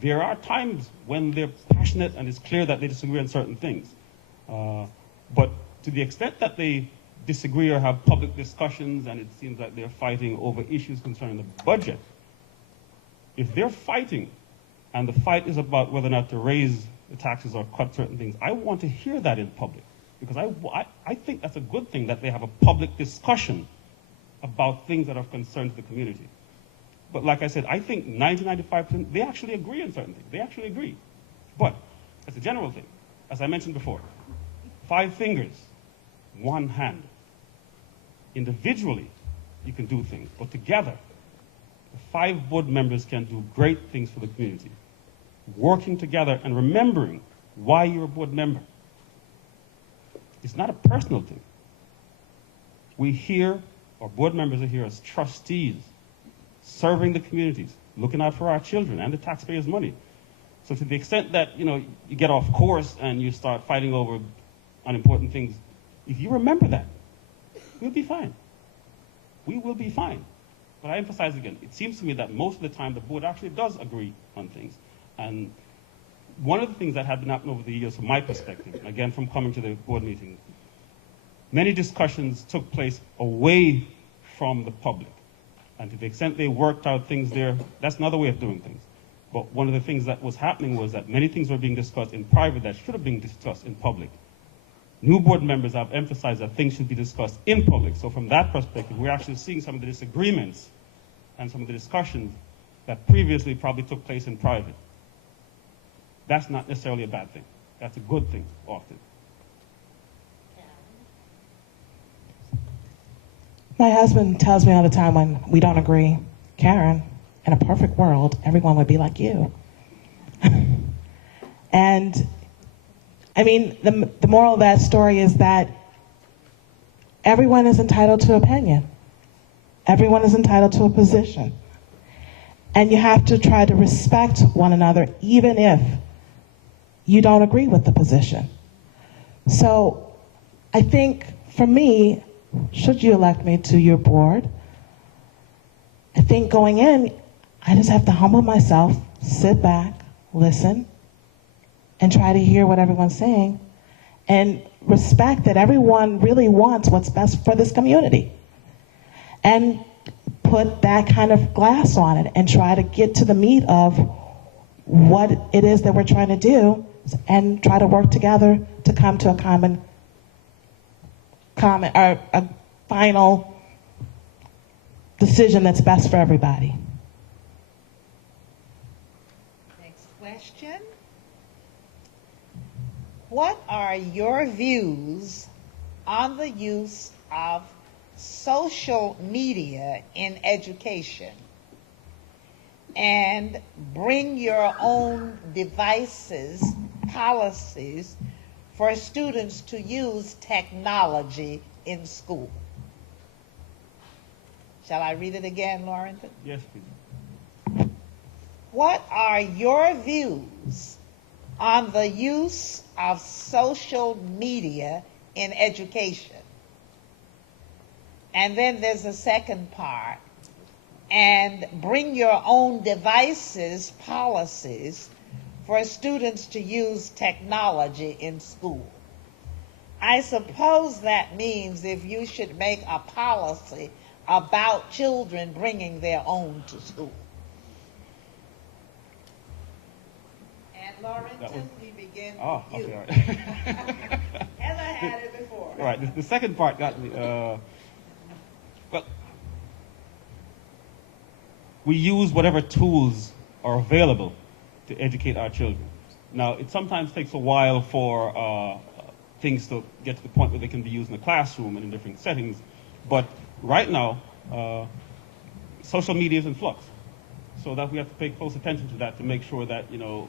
There are times when they're passionate and it's clear that they disagree on certain things. But to the extent that they disagree or have public discussions and it seems like they're fighting over issues concerning the budget, if they're fighting and the fight is about whether or not to raise the taxes or cut certain things, I want to hear that in public. Because I think that's a good thing that they have a public discussion about things that are of concern to the community. But like I said, I think 95%, they actually agree on certain things. They actually agree. But as a general thing, as I mentioned before, 5 fingers, 1 hand. Individually, you can do things, but together, the 5 board members can do great things for the community. Working together and remembering why you're a board member. It's not a personal thing. We here, our board members are here as trustees, serving the communities, looking out for our children and the taxpayers' money. So to the extent that, you know, you get off course and you start fighting over unimportant things, if you remember that, we'll be fine. We will be fine. But I emphasize again, it seems to me that most of the time the board actually does agree on things. And one of the things that have been happening over the years from my perspective, again from coming to the board meetings, many discussions took place away from the public. And to the extent they worked out things there, that's another way of doing things. But one of the things that was happening was that many things were being discussed in private that should have been discussed in public. New board members have emphasized that things should be discussed in public. So from that perspective, we're actually seeing some of the disagreements and some of the discussions that previously probably took place in private. That's not necessarily a bad thing. That's a good thing, often. My husband tells me all the time when we don't agree, Karen, in a perfect world, everyone would be like you. And I mean, the moral of that story is that everyone is entitled to opinion. Everyone is entitled to a position. And you have to try to respect one another, even if you don't agree with the position. So I think for me, should you elect me to your board, I think going in, I just have to humble myself, sit back, listen, and try to hear what everyone's saying, and respect that everyone really wants what's best for this community. And put that kind of glass on it and try to get to the meat of what it is that we're trying to do and try to work together to come to a common or a final decision that's best for everybody. Next question. What are your views on the use of social media in education? And bring your own devices, policies for students to use technology in school. Shall I read it again, Lauren? Yes, please. What are your views on the use of social media in education? And then there's a second part. And bring your own devices, policies for students to use technology in school. I suppose that means if you should make a policy about children bringing their own to school. And Laurenton, we begin with you. Okay, all right. Heather had it before. All right, the second part got me. Well, we use whatever tools are available to educate our children. Now, it sometimes takes a while for things to get to the point where they can be used in the classroom and in different settings, but right now, social media is in flux, so that we have to pay close attention to that to make sure that, you know,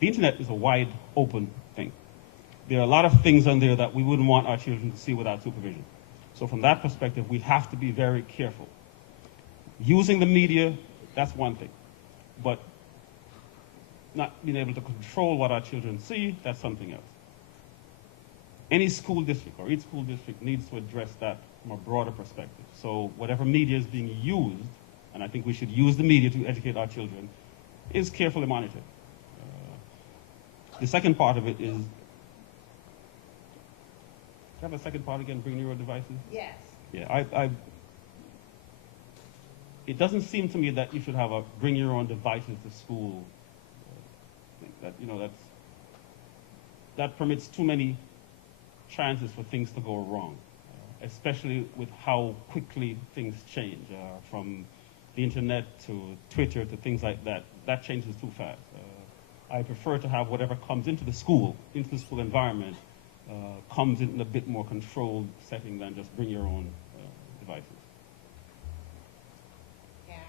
the internet is a wide open thing. There are a lot of things on there that we wouldn't want our children to see without supervision. So from that perspective, we have to be very careful. Using the media, that's one thing. But not being able to control what our children see, that's something else. Any school district or each school district needs to address that from a broader perspective. So whatever media is being used, and I think we should use the media to educate our children, is carefully monitored. The second part of it is, have a second part again, bring your own devices? Yes. Yeah, it doesn't seem to me that you should have a bring your own devices to school thing. That, you know, that permits too many chances for things to go wrong, especially with how quickly things change, from the internet to Twitter to things like that. That changes too fast. I prefer to have whatever comes into the school environment, comes in a bit more controlled setting than just bring your own devices. Karen?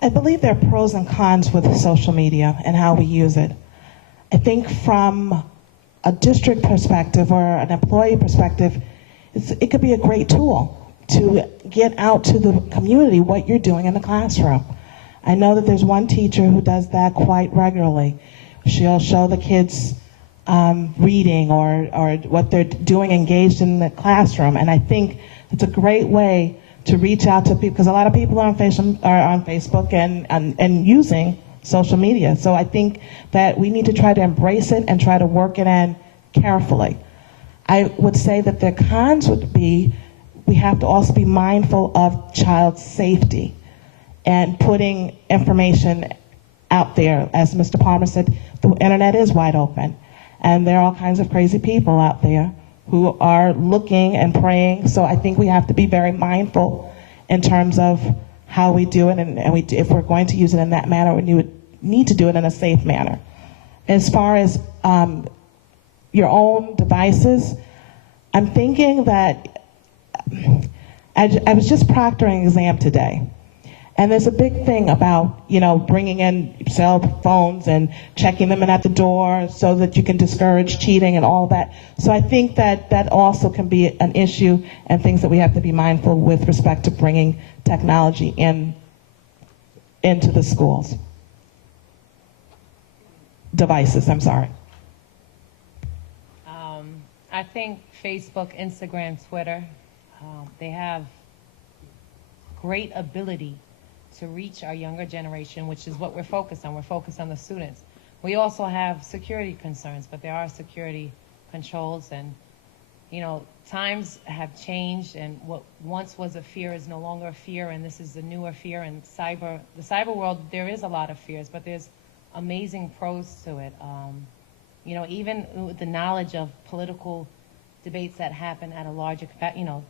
I believe there are pros and cons with social media and how we use it. I think from a district perspective or an employee perspective, it could be a great tool to get out to the community what you're doing in the classroom. I know that there's one teacher who does that quite regularly. She'll show the kids reading or what they're doing engaged in the classroom, and I think it's a great way to reach out to people, because a lot of people are on Facebook and using social media. So I think that we need to try to embrace it and try to work it in carefully. I would say that the cons would be we have to also be mindful of child safety and putting information out there. As Mr. Palmer said, the internet is wide open, and there are all kinds of crazy people out there who are looking and praying. So I think we have to be very mindful in terms of how we do it, and if we're going to use it in that manner, we would need to do it in a safe manner. As far as your own devices, I'm thinking that I was just proctoring an exam today. And there's a big thing about, bringing in cell phones and checking them in at the door so that you can discourage cheating and all that. So I think that also can be an issue and things that we have to be mindful with respect to bringing technology into the schools. Devices, I'm sorry. I think Facebook, Instagram, Twitter, they have great ability to reach our younger generation, which is what we're focused on. We're focused on the students. We also have security concerns, but there are security controls, and times have changed, and what once was a fear is no longer a fear, and this is the newer fear. And the cyber world, there is a lot of fears, but there's amazing pros to it. Even with the knowledge of political debates that happen at a larger,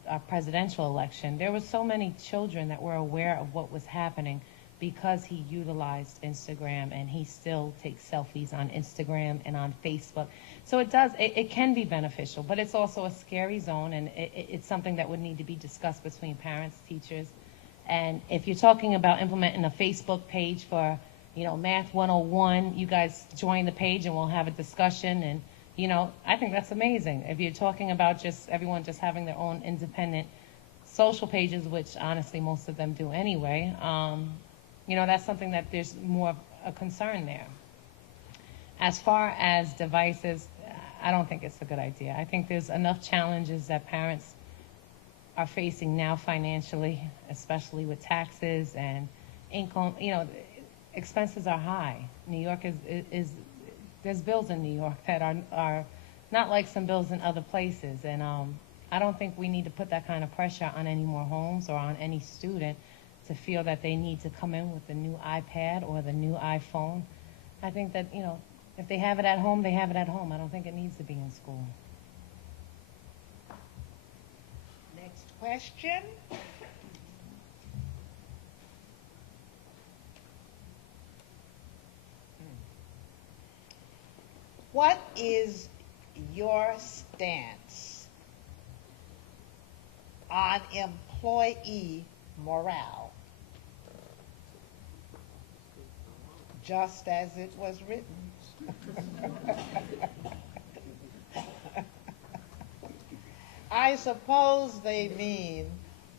a presidential election, there were so many children that were aware of what was happening because he utilized Instagram, and he still takes selfies on Instagram and on Facebook. So it can be beneficial, but it's also a scary zone, and it's something that would need to be discussed between parents, teachers. And if you're talking about implementing a Facebook page for, Math 101, you guys join the page and we'll have a discussion, and I think that's amazing. If you're talking about everyone just having their own independent social pages, which honestly most of them do anyway, that's something that there's more of a concern there. As far as devices, I don't think it's a good idea. I think there's enough challenges that parents are facing now financially, especially with taxes and income. Expenses are high. New York is there's bills in New York that are not like some bills in other places, and I don't think we need to put that kind of pressure on any more homes or on any student to feel that they need to come in with the new iPad or the new iPhone. I think that, if they have it at home, they have it at home. I don't think it needs to be in school. Next question. What is your stance on employee morale? Just as it was written. I suppose they mean,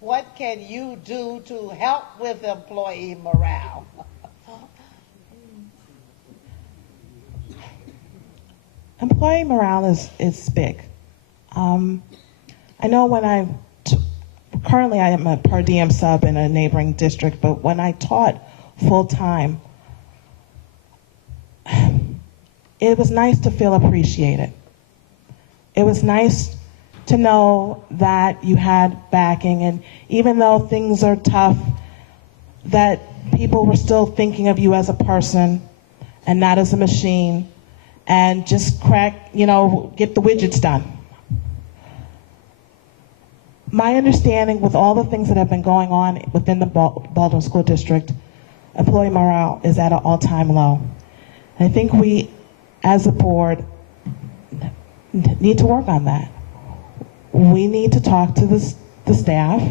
what can you do to help with employee morale? Employee morale is big. I know when currently I am a per diem sub in a neighboring district, but when I taught full time, it was nice to feel appreciated. It was nice to know that you had backing, and even though things are tough, that people were still thinking of you as a person and not as a machine, and just get the widgets done. My understanding with all the things that have been going on within the Baldwin School District, employee morale is at an all-time low. And I think we, as a board, need to work on that. We need to talk to the staff,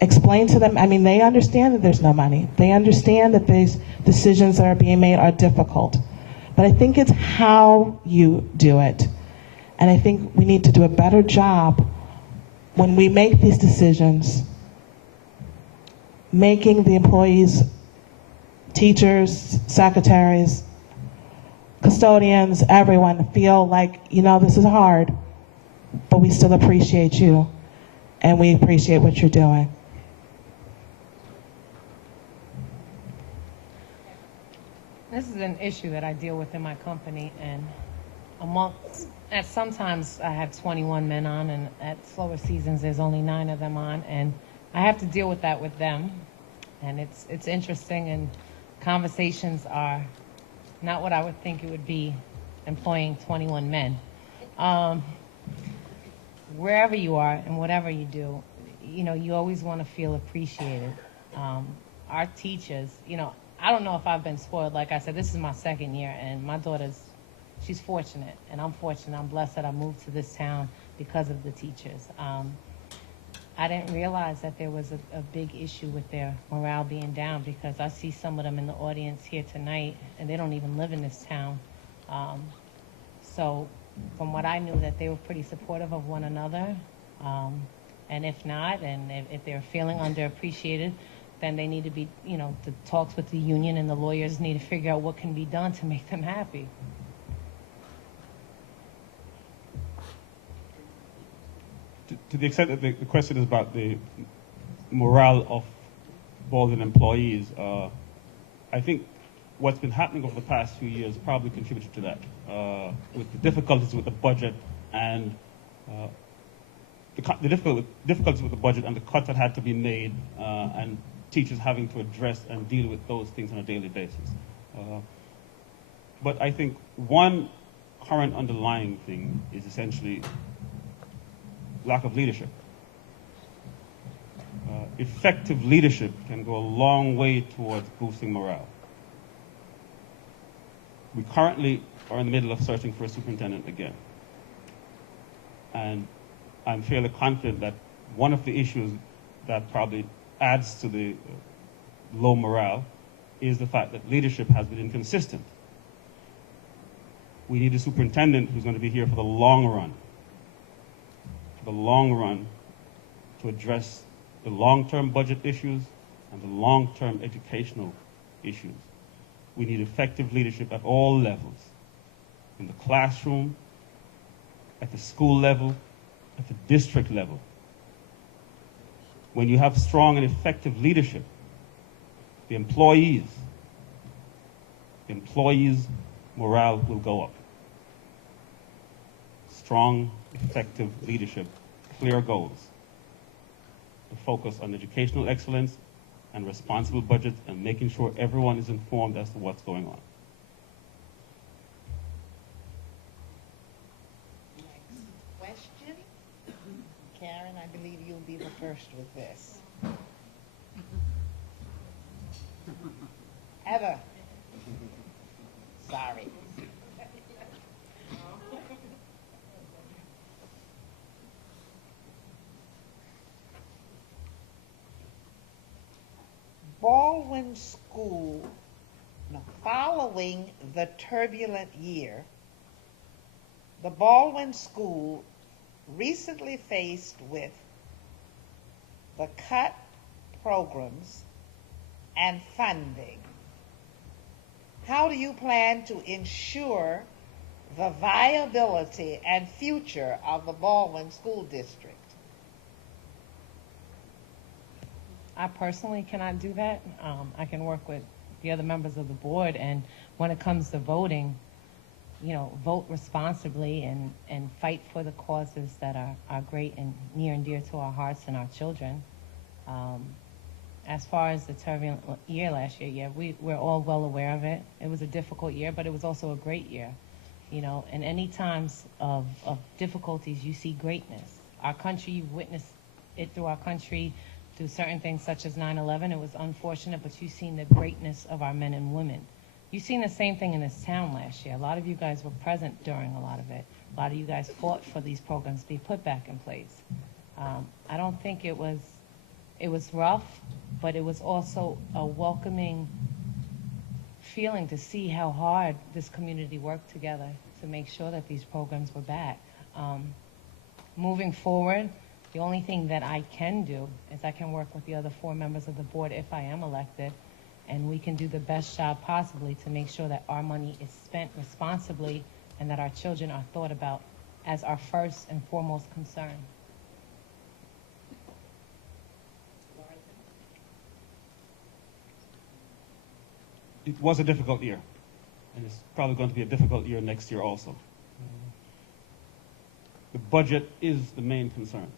explain to them, they understand that there's no money. They understand that these decisions that are being made are difficult. But I think it's how you do it. And I think we need to do a better job when we make these decisions, making the employees, teachers, secretaries, custodians, everyone feel like, this is hard, but we still appreciate you and we appreciate what you're doing. This is an issue that I deal with in my company, and sometimes I have 21 men on, and at slower seasons there's only 9 of them on, and I have to deal with that with them, and it's interesting, and conversations are not what I would think it would be employing 21 men. Wherever you are and whatever you do, you always want to feel appreciated. Our teachers, I don't know if I've been spoiled. Like I said, this is my second year, and my daughter's she's fortunate, and I'm fortunate. I'm blessed that I moved to this town because of the teachers. I didn't realize that there was a big issue with their morale being down, because I see some of them in the audience here tonight, and they don't even live in this town. So from what I knew, that they were pretty supportive of one another. And if not, and if they're feeling underappreciated, then they need to be, the talks with the union and the lawyers need to figure out what can be done to make them happy. To the extent that the question is about the morale of Baldwin employees, I think what's been happening over the past few years probably contributed to that, with the difficulties with the budget and the difficulties with the budget and the cuts that had to be made, and teachers having to address and deal with those things on a daily basis. But I think one current underlying thing is essentially lack of leadership. Effective leadership can go a long way towards boosting morale. We currently are in the middle of searching for a superintendent again. And I'm fairly confident that one of the issues that probably adds to the low morale is the fact that leadership has been inconsistent. We need a superintendent who's going to be here for the long run. For the long run, to address the long-term budget issues and the long-term educational issues. We need effective leadership at all levels, in the classroom, at the school level, at the district level. When you have strong and effective leadership, the employees' morale will go up. Strong, effective leadership, clear goals, to focus on educational excellence and responsible budgets and making sure everyone is informed as to what's going on. Next question. Karen, I believe you'll be the first with this. Heather. Sorry. Baldwin School, following the turbulent year, the Baldwin School recently faced with the cut programs and funding. How do you plan to ensure the viability and future of the Baldwin School District? I personally cannot do that. I can work with the other members of the board, and when it comes to voting, vote responsibly and fight for the causes that are great and near and dear to our hearts and our children. As far as the turbulent year last year, we're all well aware of it. It was a difficult year, but it was also a great year. In any times of difficulties, you see greatness. Our country, you've witnessed it through our country, through certain things such as 9/11. It was unfortunate, but you've seen the greatness of our men and women. You've seen the same thing in this town last year. A lot of you guys were present during a lot of it. A lot of you guys fought for these programs to be put back in place. I don't think it was rough, but it was also a welcoming feeling to see how hard this community worked together to make sure that these programs were back. Moving forward, the only thing that I can do is I can work with the other 4 members of the board if I am elected, and we can do the best job possibly to make sure that our money is spent responsibly and that our children are thought about as our first and foremost concern. It was a difficult year, and it's probably going to be a difficult year next year also. The budget is the main concern.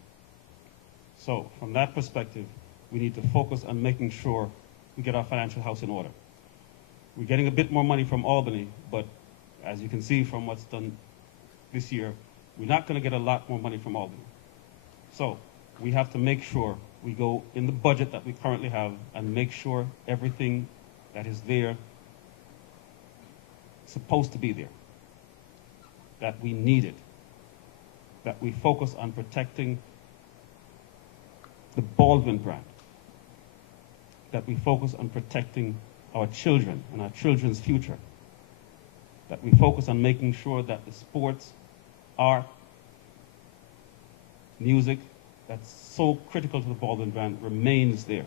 So from that perspective, we need to focus on making sure we get our financial house in order. We're getting a bit more money from Albany, but as you can see from what's done this year, we're not going to get a lot more money from Albany. So we have to make sure we go in the budget that we currently have and make sure everything that is there is supposed to be there. that we need it, that we focus on protecting the Baldwin brand, that we focus on protecting our children and our children's future, that we focus on making sure that the sports, art, music, that's so critical to the Baldwin brand remains there.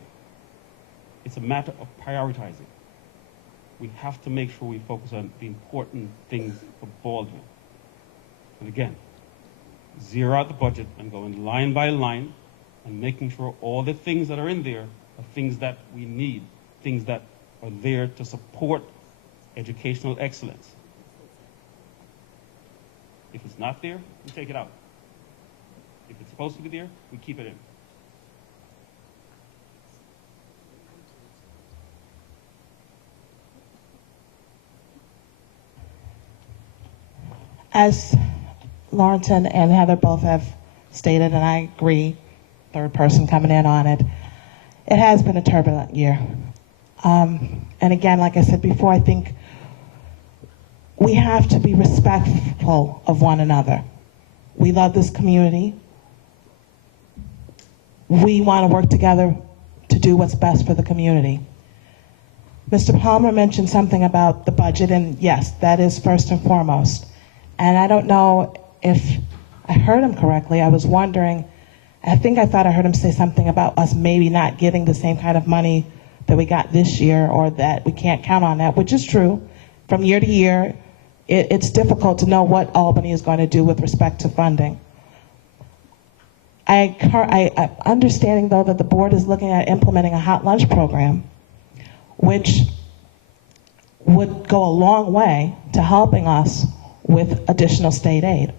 It's a matter of prioritizing. We have to make sure we focus on the important things for Baldwin. And again, zero out the budget and going line by line and making sure all the things that are in there are things that we need, things that are there to support educational excellence. If it's not there, we take it out. If it's supposed to be there, we keep it in. As Laurenton and Heather both have stated, and I agree, third person coming in on it, it has been a turbulent year. And again, like I said before, I think we have to be respectful of one another. We love this community. We want to work together to do what's best for the community. Mr. Palmer mentioned something about the budget, and yes, that is first and foremost. And I don't know if I heard him correctly. I was wondering, I thought I heard him say something about us maybe not getting the same kind of money that we got this year, or that we can't count on that, which is true. From year to year, it's difficult to know what Albany is going to do with respect to funding. I understanding, though, that the board is looking at implementing a hot lunch program, which would go a long way to helping us with additional state aid.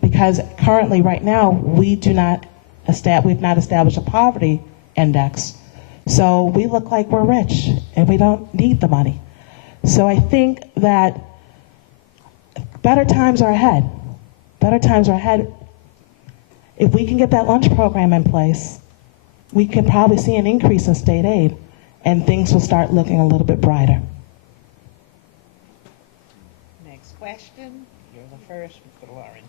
Because currently, right now, we've not established a poverty index. So we look like we're rich and we don't need the money. So I think that better times are ahead. Better times are ahead. If we can get that lunch program in place, we can probably see an increase in state aid and things will start looking a little bit brighter. Next question. You're the first, Mr. Lawrence.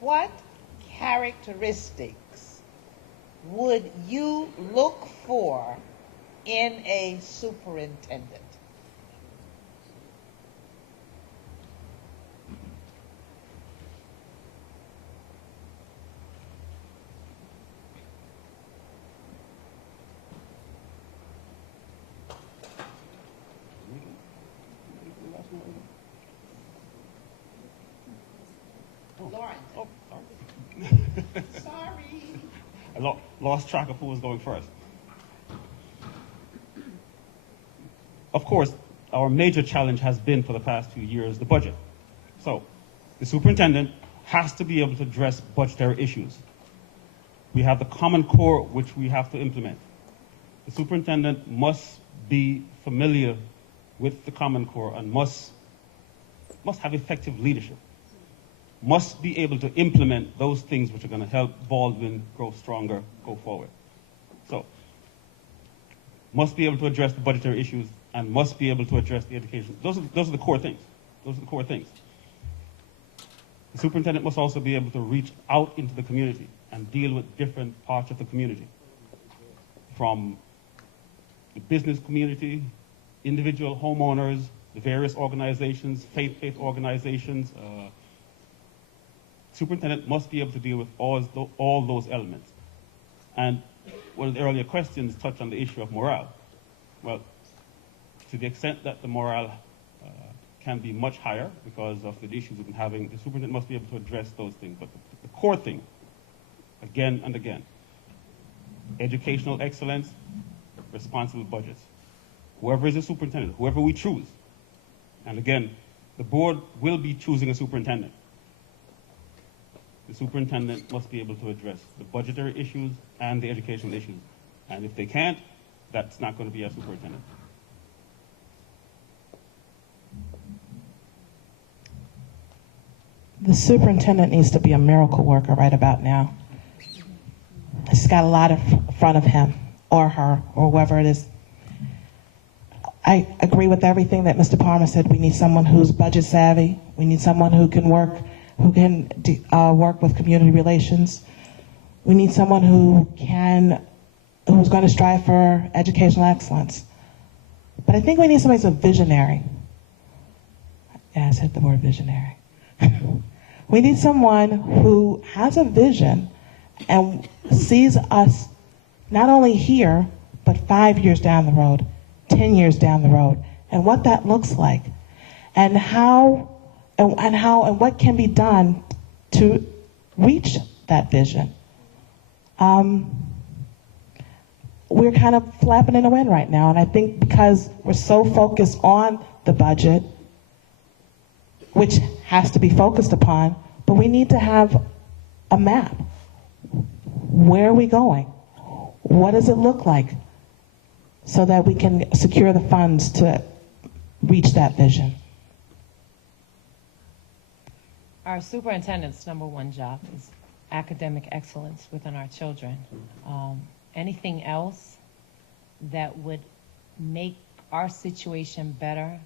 What characteristics would you look for in a superintendent? Lawrence. Oh, Sorry. I lost track of who was going first. Of course, our major challenge has been for the past 2 years the budget. So the superintendent has to be able to address budgetary issues. We have the Common Core, which we have to implement. The superintendent must be familiar with the Common Core and must have effective leadership, must be able to implement those things which are going to help Baldwin grow stronger, go forward. So, must be able to address the budgetary issues and must be able to address the education. Those are the core things. Those are the core things. The superintendent must also be able to reach out into the community and deal with different parts of the community, from the business community, individual homeowners, the various organizations, faith organizations. Superintendent must be able to deal with all those elements. And one of the earlier questions touched on the issue of morale. Well, to the extent that the morale can be much higher because of the issues we've been having, the superintendent must be able to address those things. But the core thing, again and again, educational excellence, responsible budgets. Whoever is a superintendent, whoever we choose, and again, the board will be choosing a superintendent. The superintendent must be able to address the budgetary issues and the educational issues. And if they can't, that's not going to be a superintendent. The superintendent needs to be a miracle worker right about now. He's got a lot in front of him or her or whoever it is. I agree with everything that Mr. Palmer said. We need someone who's budget savvy. We need someone who can work with community relations. We need someone who's going to strive for educational excellence. But I think we need somebody who's a visionary. Yeah, I said the word visionary. We need someone who has a vision and sees us not only here, but 5 years down the road, 10 years down the road, and what that looks like, and what can be done to reach that vision. We're kind of flapping in the wind right now, and I think because we're so focused on the budget, which has to be focused upon, but we need to have a map. Where are we going? What does it look like? So that we can secure the funds to reach that vision. Our superintendent's number one job is academic excellence within our children. Anything else that would make our situation better,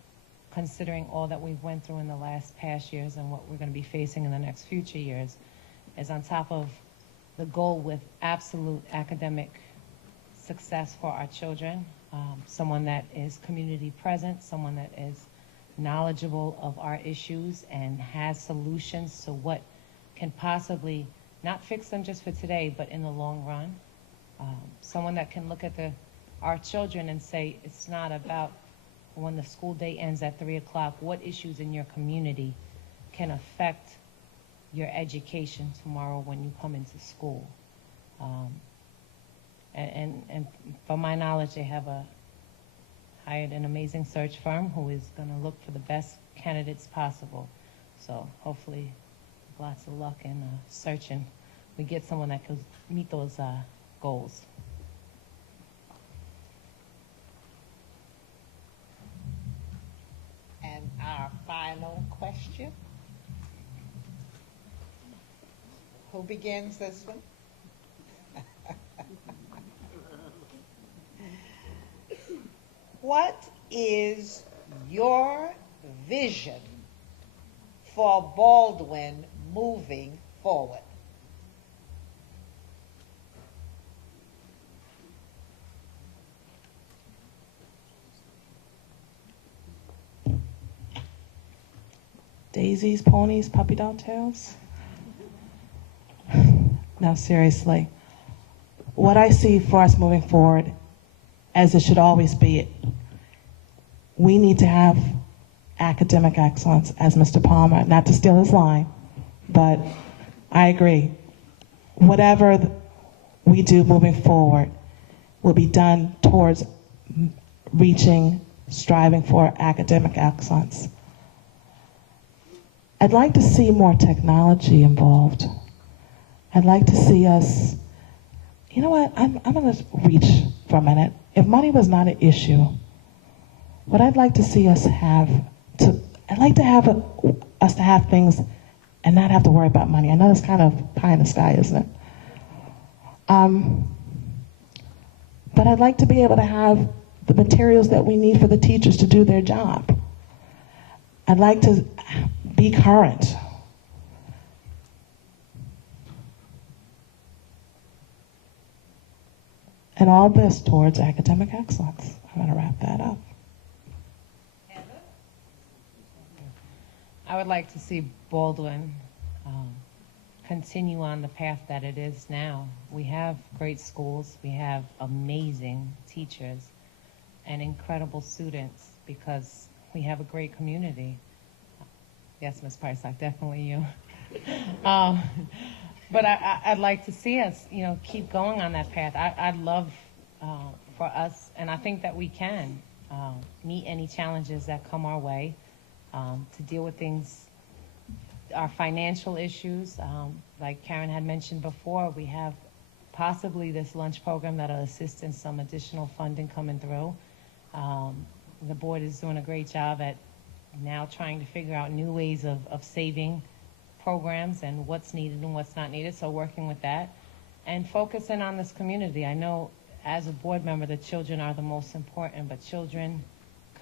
considering all that we've went through in the past years and what we're going to be facing in the next future years, is on top of the goal with absolute academic success for our children. Someone that is community present, someone that is knowledgeable of our issues and has solutions to what can possibly not fix them just for today, but in the long run. Someone that can look at our children and say, it's not about when the school day ends at 3 o'clock, what issues in your community can affect your education tomorrow when you come into school. And from my knowledge, they have hired an amazing search firm who is going to look for the best candidates possible. So hopefully, lots of luck in searching. We get someone that could meet those goals. And our final question. Who begins this one? What is your vision for Baldwin moving forward? Daisies, ponies, puppy dog tails? No, seriously. What I see for us moving forward, as it should always be, we need to have academic excellence, as Mr. Palmer, not to steal his line, but I agree. Whatever we do moving forward will be done towards striving for academic excellence. I'd like to see more technology involved. I'd like to see us, you know what, I'm going to reach for a minute. If money was not an issue, what I'd like to see us have, I'd like to have us to have things and not have to worry about money. I know it's kind of pie in the sky, isn't it? But I'd like to be able to have the materials that we need for the teachers to do their job. I'd like to be current. And all this towards academic excellence. I'm going to wrap that up. I would like to see Baldwin continue on the path that it is now. We have great schools, we have amazing teachers and incredible students because we have a great community. Yes, Ms. Prysock, definitely you. But I'd like to see us, keep going on that path. I'd love for us, and I think that we can meet any challenges that come our way, to deal with things, our financial issues. Like Karen had mentioned before, we have possibly this lunch program that'll assist in some additional funding coming through. The board is doing a great job at now trying to figure out new ways of saving programs and what's needed and what's not needed, so working with that and focusing on this community. I know as a board member the children are the most important, but children,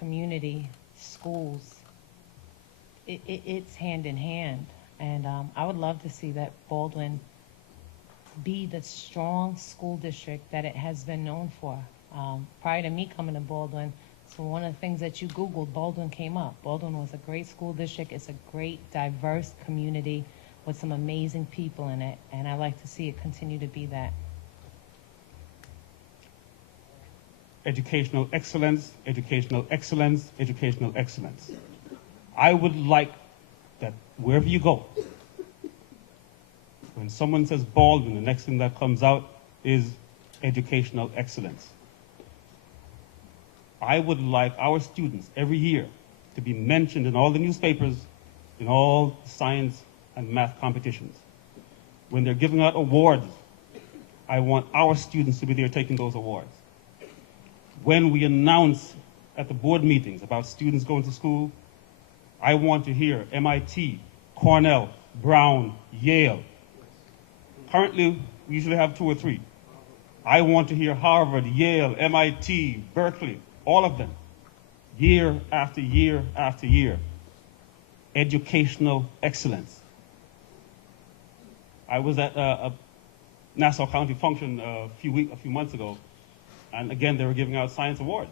community, schools, it's hand in hand. And I would love to see that Baldwin be the strong school district that it has been known for. Prior to me coming to Baldwin, so one of the things that you Googled, Baldwin came up. Baldwin was a great school district. It's a great, diverse community with some amazing people in it, and I like to see it continue to be that. Educational excellence, educational excellence, educational excellence. I would like that wherever you go, when someone says Baldwin, the next thing that comes out is educational excellence. I would like our students every year to be mentioned in all the newspapers, in all science and math competitions. When they're giving out awards, I want our students to be there taking those awards. When we announce at the board meetings about students going to school, I want to hear MIT, Cornell, Brown, Yale. Currently, we usually have 2 or 3. I want to hear Harvard, Yale, MIT, Berkeley, all of them, year after year after year. Educational excellence. I was at a Nassau County function a few months ago, and again, they were giving out science awards.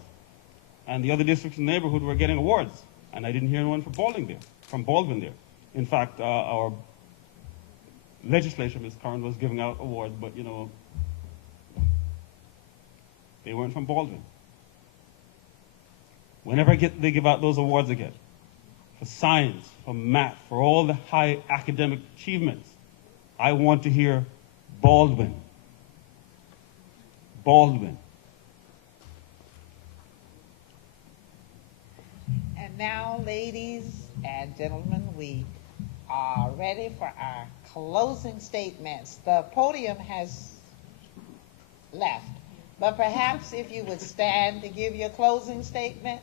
And the other districts in the neighborhood were getting awards, and I didn't hear anyone from Baldwin there. In fact, our legislature, Ms. Curran, was giving out awards, but you know, they weren't from Baldwin. Whenever they give out those awards again, for science, for math, for all the high academic achievements, I want to hear Baldwin. Baldwin. And now, ladies and gentlemen, we are ready for our closing statements. The podium has left, but perhaps if you would stand to give your closing statement.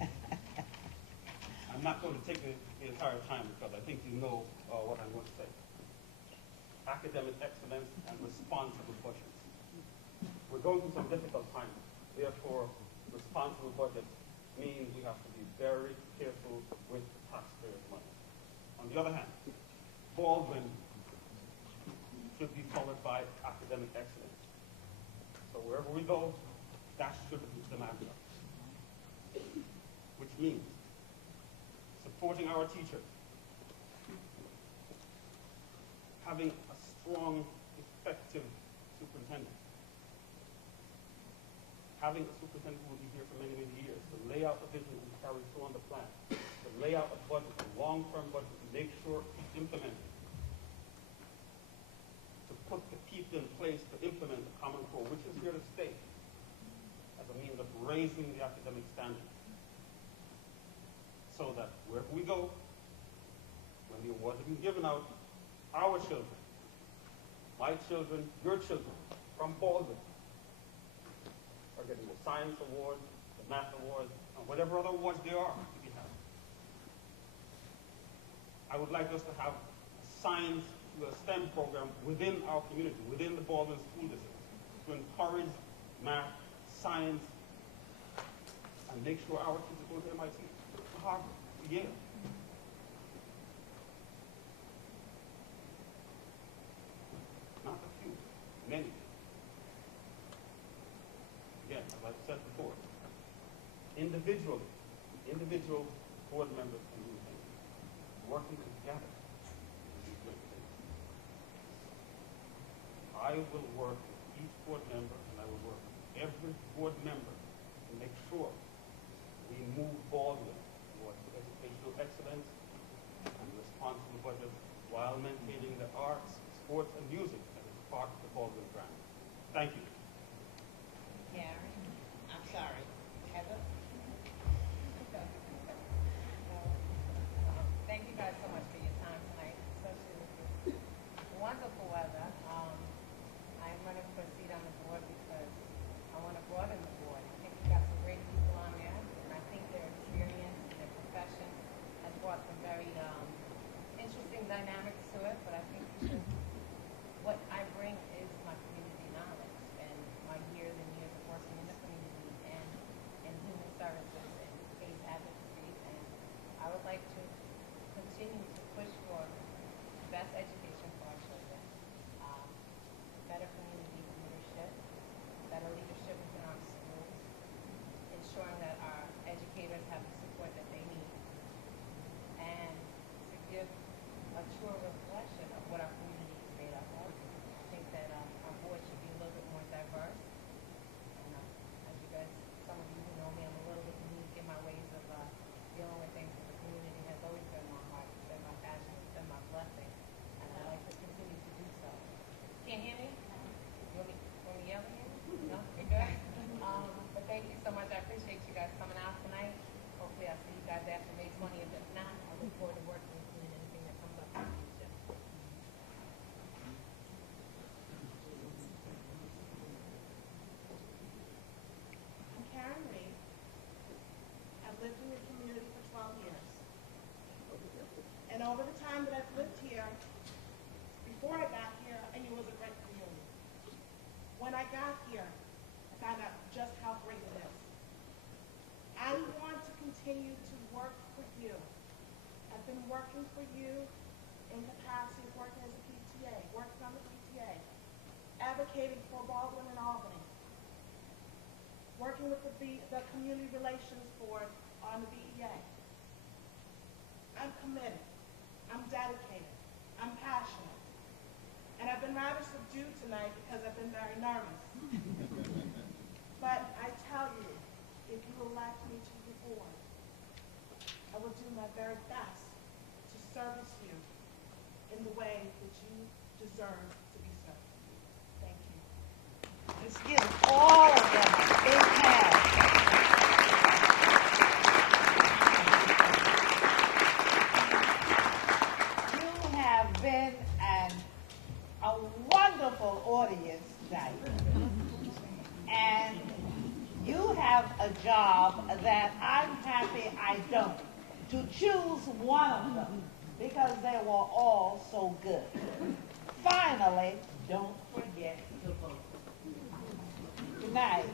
I'm not going to take the entire time because I think you know what I'm going to say. Academic excellence and responsible budgets. We're going through some difficult times. Therefore, responsible budgets means we have to be very careful with taxpayers' money. On the other hand, Baldwin should be followed by academic excellence. So wherever we go, that should be the mantra. Which means supporting our teachers, having a strong, effective superintendent, having a superintendent who will be here for many, many years, to lay out a vision and carry through on the plan, to lay out a budget, a long-term budget, to make sure it's implemented, to put the people in place to implement the Common Core, which is here to stay, as a means of raising the academic standards, so that wherever we go, when the awards have been given out, our children, my children, your children, from Baldwin, are getting the science awards, the math awards, and whatever other awards there are to be had. I would like us to have a science, a STEM program within our community, within the Baldwin School District, to encourage math, science, and make sure our kids are going to MIT, to Harvard, to Yale. Not a few, many. Again, as I've said before, individual board members can do things. Working together can do great things. I will work with each board member, and I will work with every board member to make sure we move Baldwin towards educational excellence and responsible budget while maintaining the arts, sports, and music as part of the Baldwin brand. Thank you. Karen, I'm sorry, Heather? Thank you guys so much for your time tonight, especially with this wonderful weather. I'm running for a seat on the board because I want to broaden the board. I think we've got some great people on there, and I think their experience and their profession has brought some very interesting dynamics to it, but I think we should, what I bring is my community knowledge and my years and years of working in the community and continue to push for the best education for our children, um, better community leadership, better leadership within our schools, ensuring that our educators have the support that they need, and to give a truer reflection of what our community is made up of. I think that our board should be a little bit more diverse. And as you guys, some of you who know me, I'm a little bit unique in my ways of dealing with things in the community. Has always been my heart, it's been my passion, it's been my blessing, and I like to continue to do so. Can't hear me? You want me to yell at you? No? You're good? But thank you so much. I appreciate you guys coming out tonight. Hopefully I'll see you guys after May 20th. If not, I look forward to working with you in anything that comes up in the future. I'm Karen Reed. I've lived in the community for 12 years. And over the time that I've lived here, before I got here, I knew it was a great community. When I got here, I found out just how great it is. I want to continue to work for you. I've been working for you in capacity of working as a PTA, working on the PTA, advocating for Baldwin and Albany, working with the Community Relations Board on the BEA. I'm committed. I'm dedicated. I'm passionate. And I've been rather subdued tonight because I've been very nervous. But I tell you, if you elect me to the board, I will do my very best to service you in the way that you deserve to be served. Thank you. Let's give all of them a big hand. You have been a wonderful audience tonight. And you have a job that I'm happy I don't, to choose one of them, because they were all so good. Finally, don't forget to vote. Good night.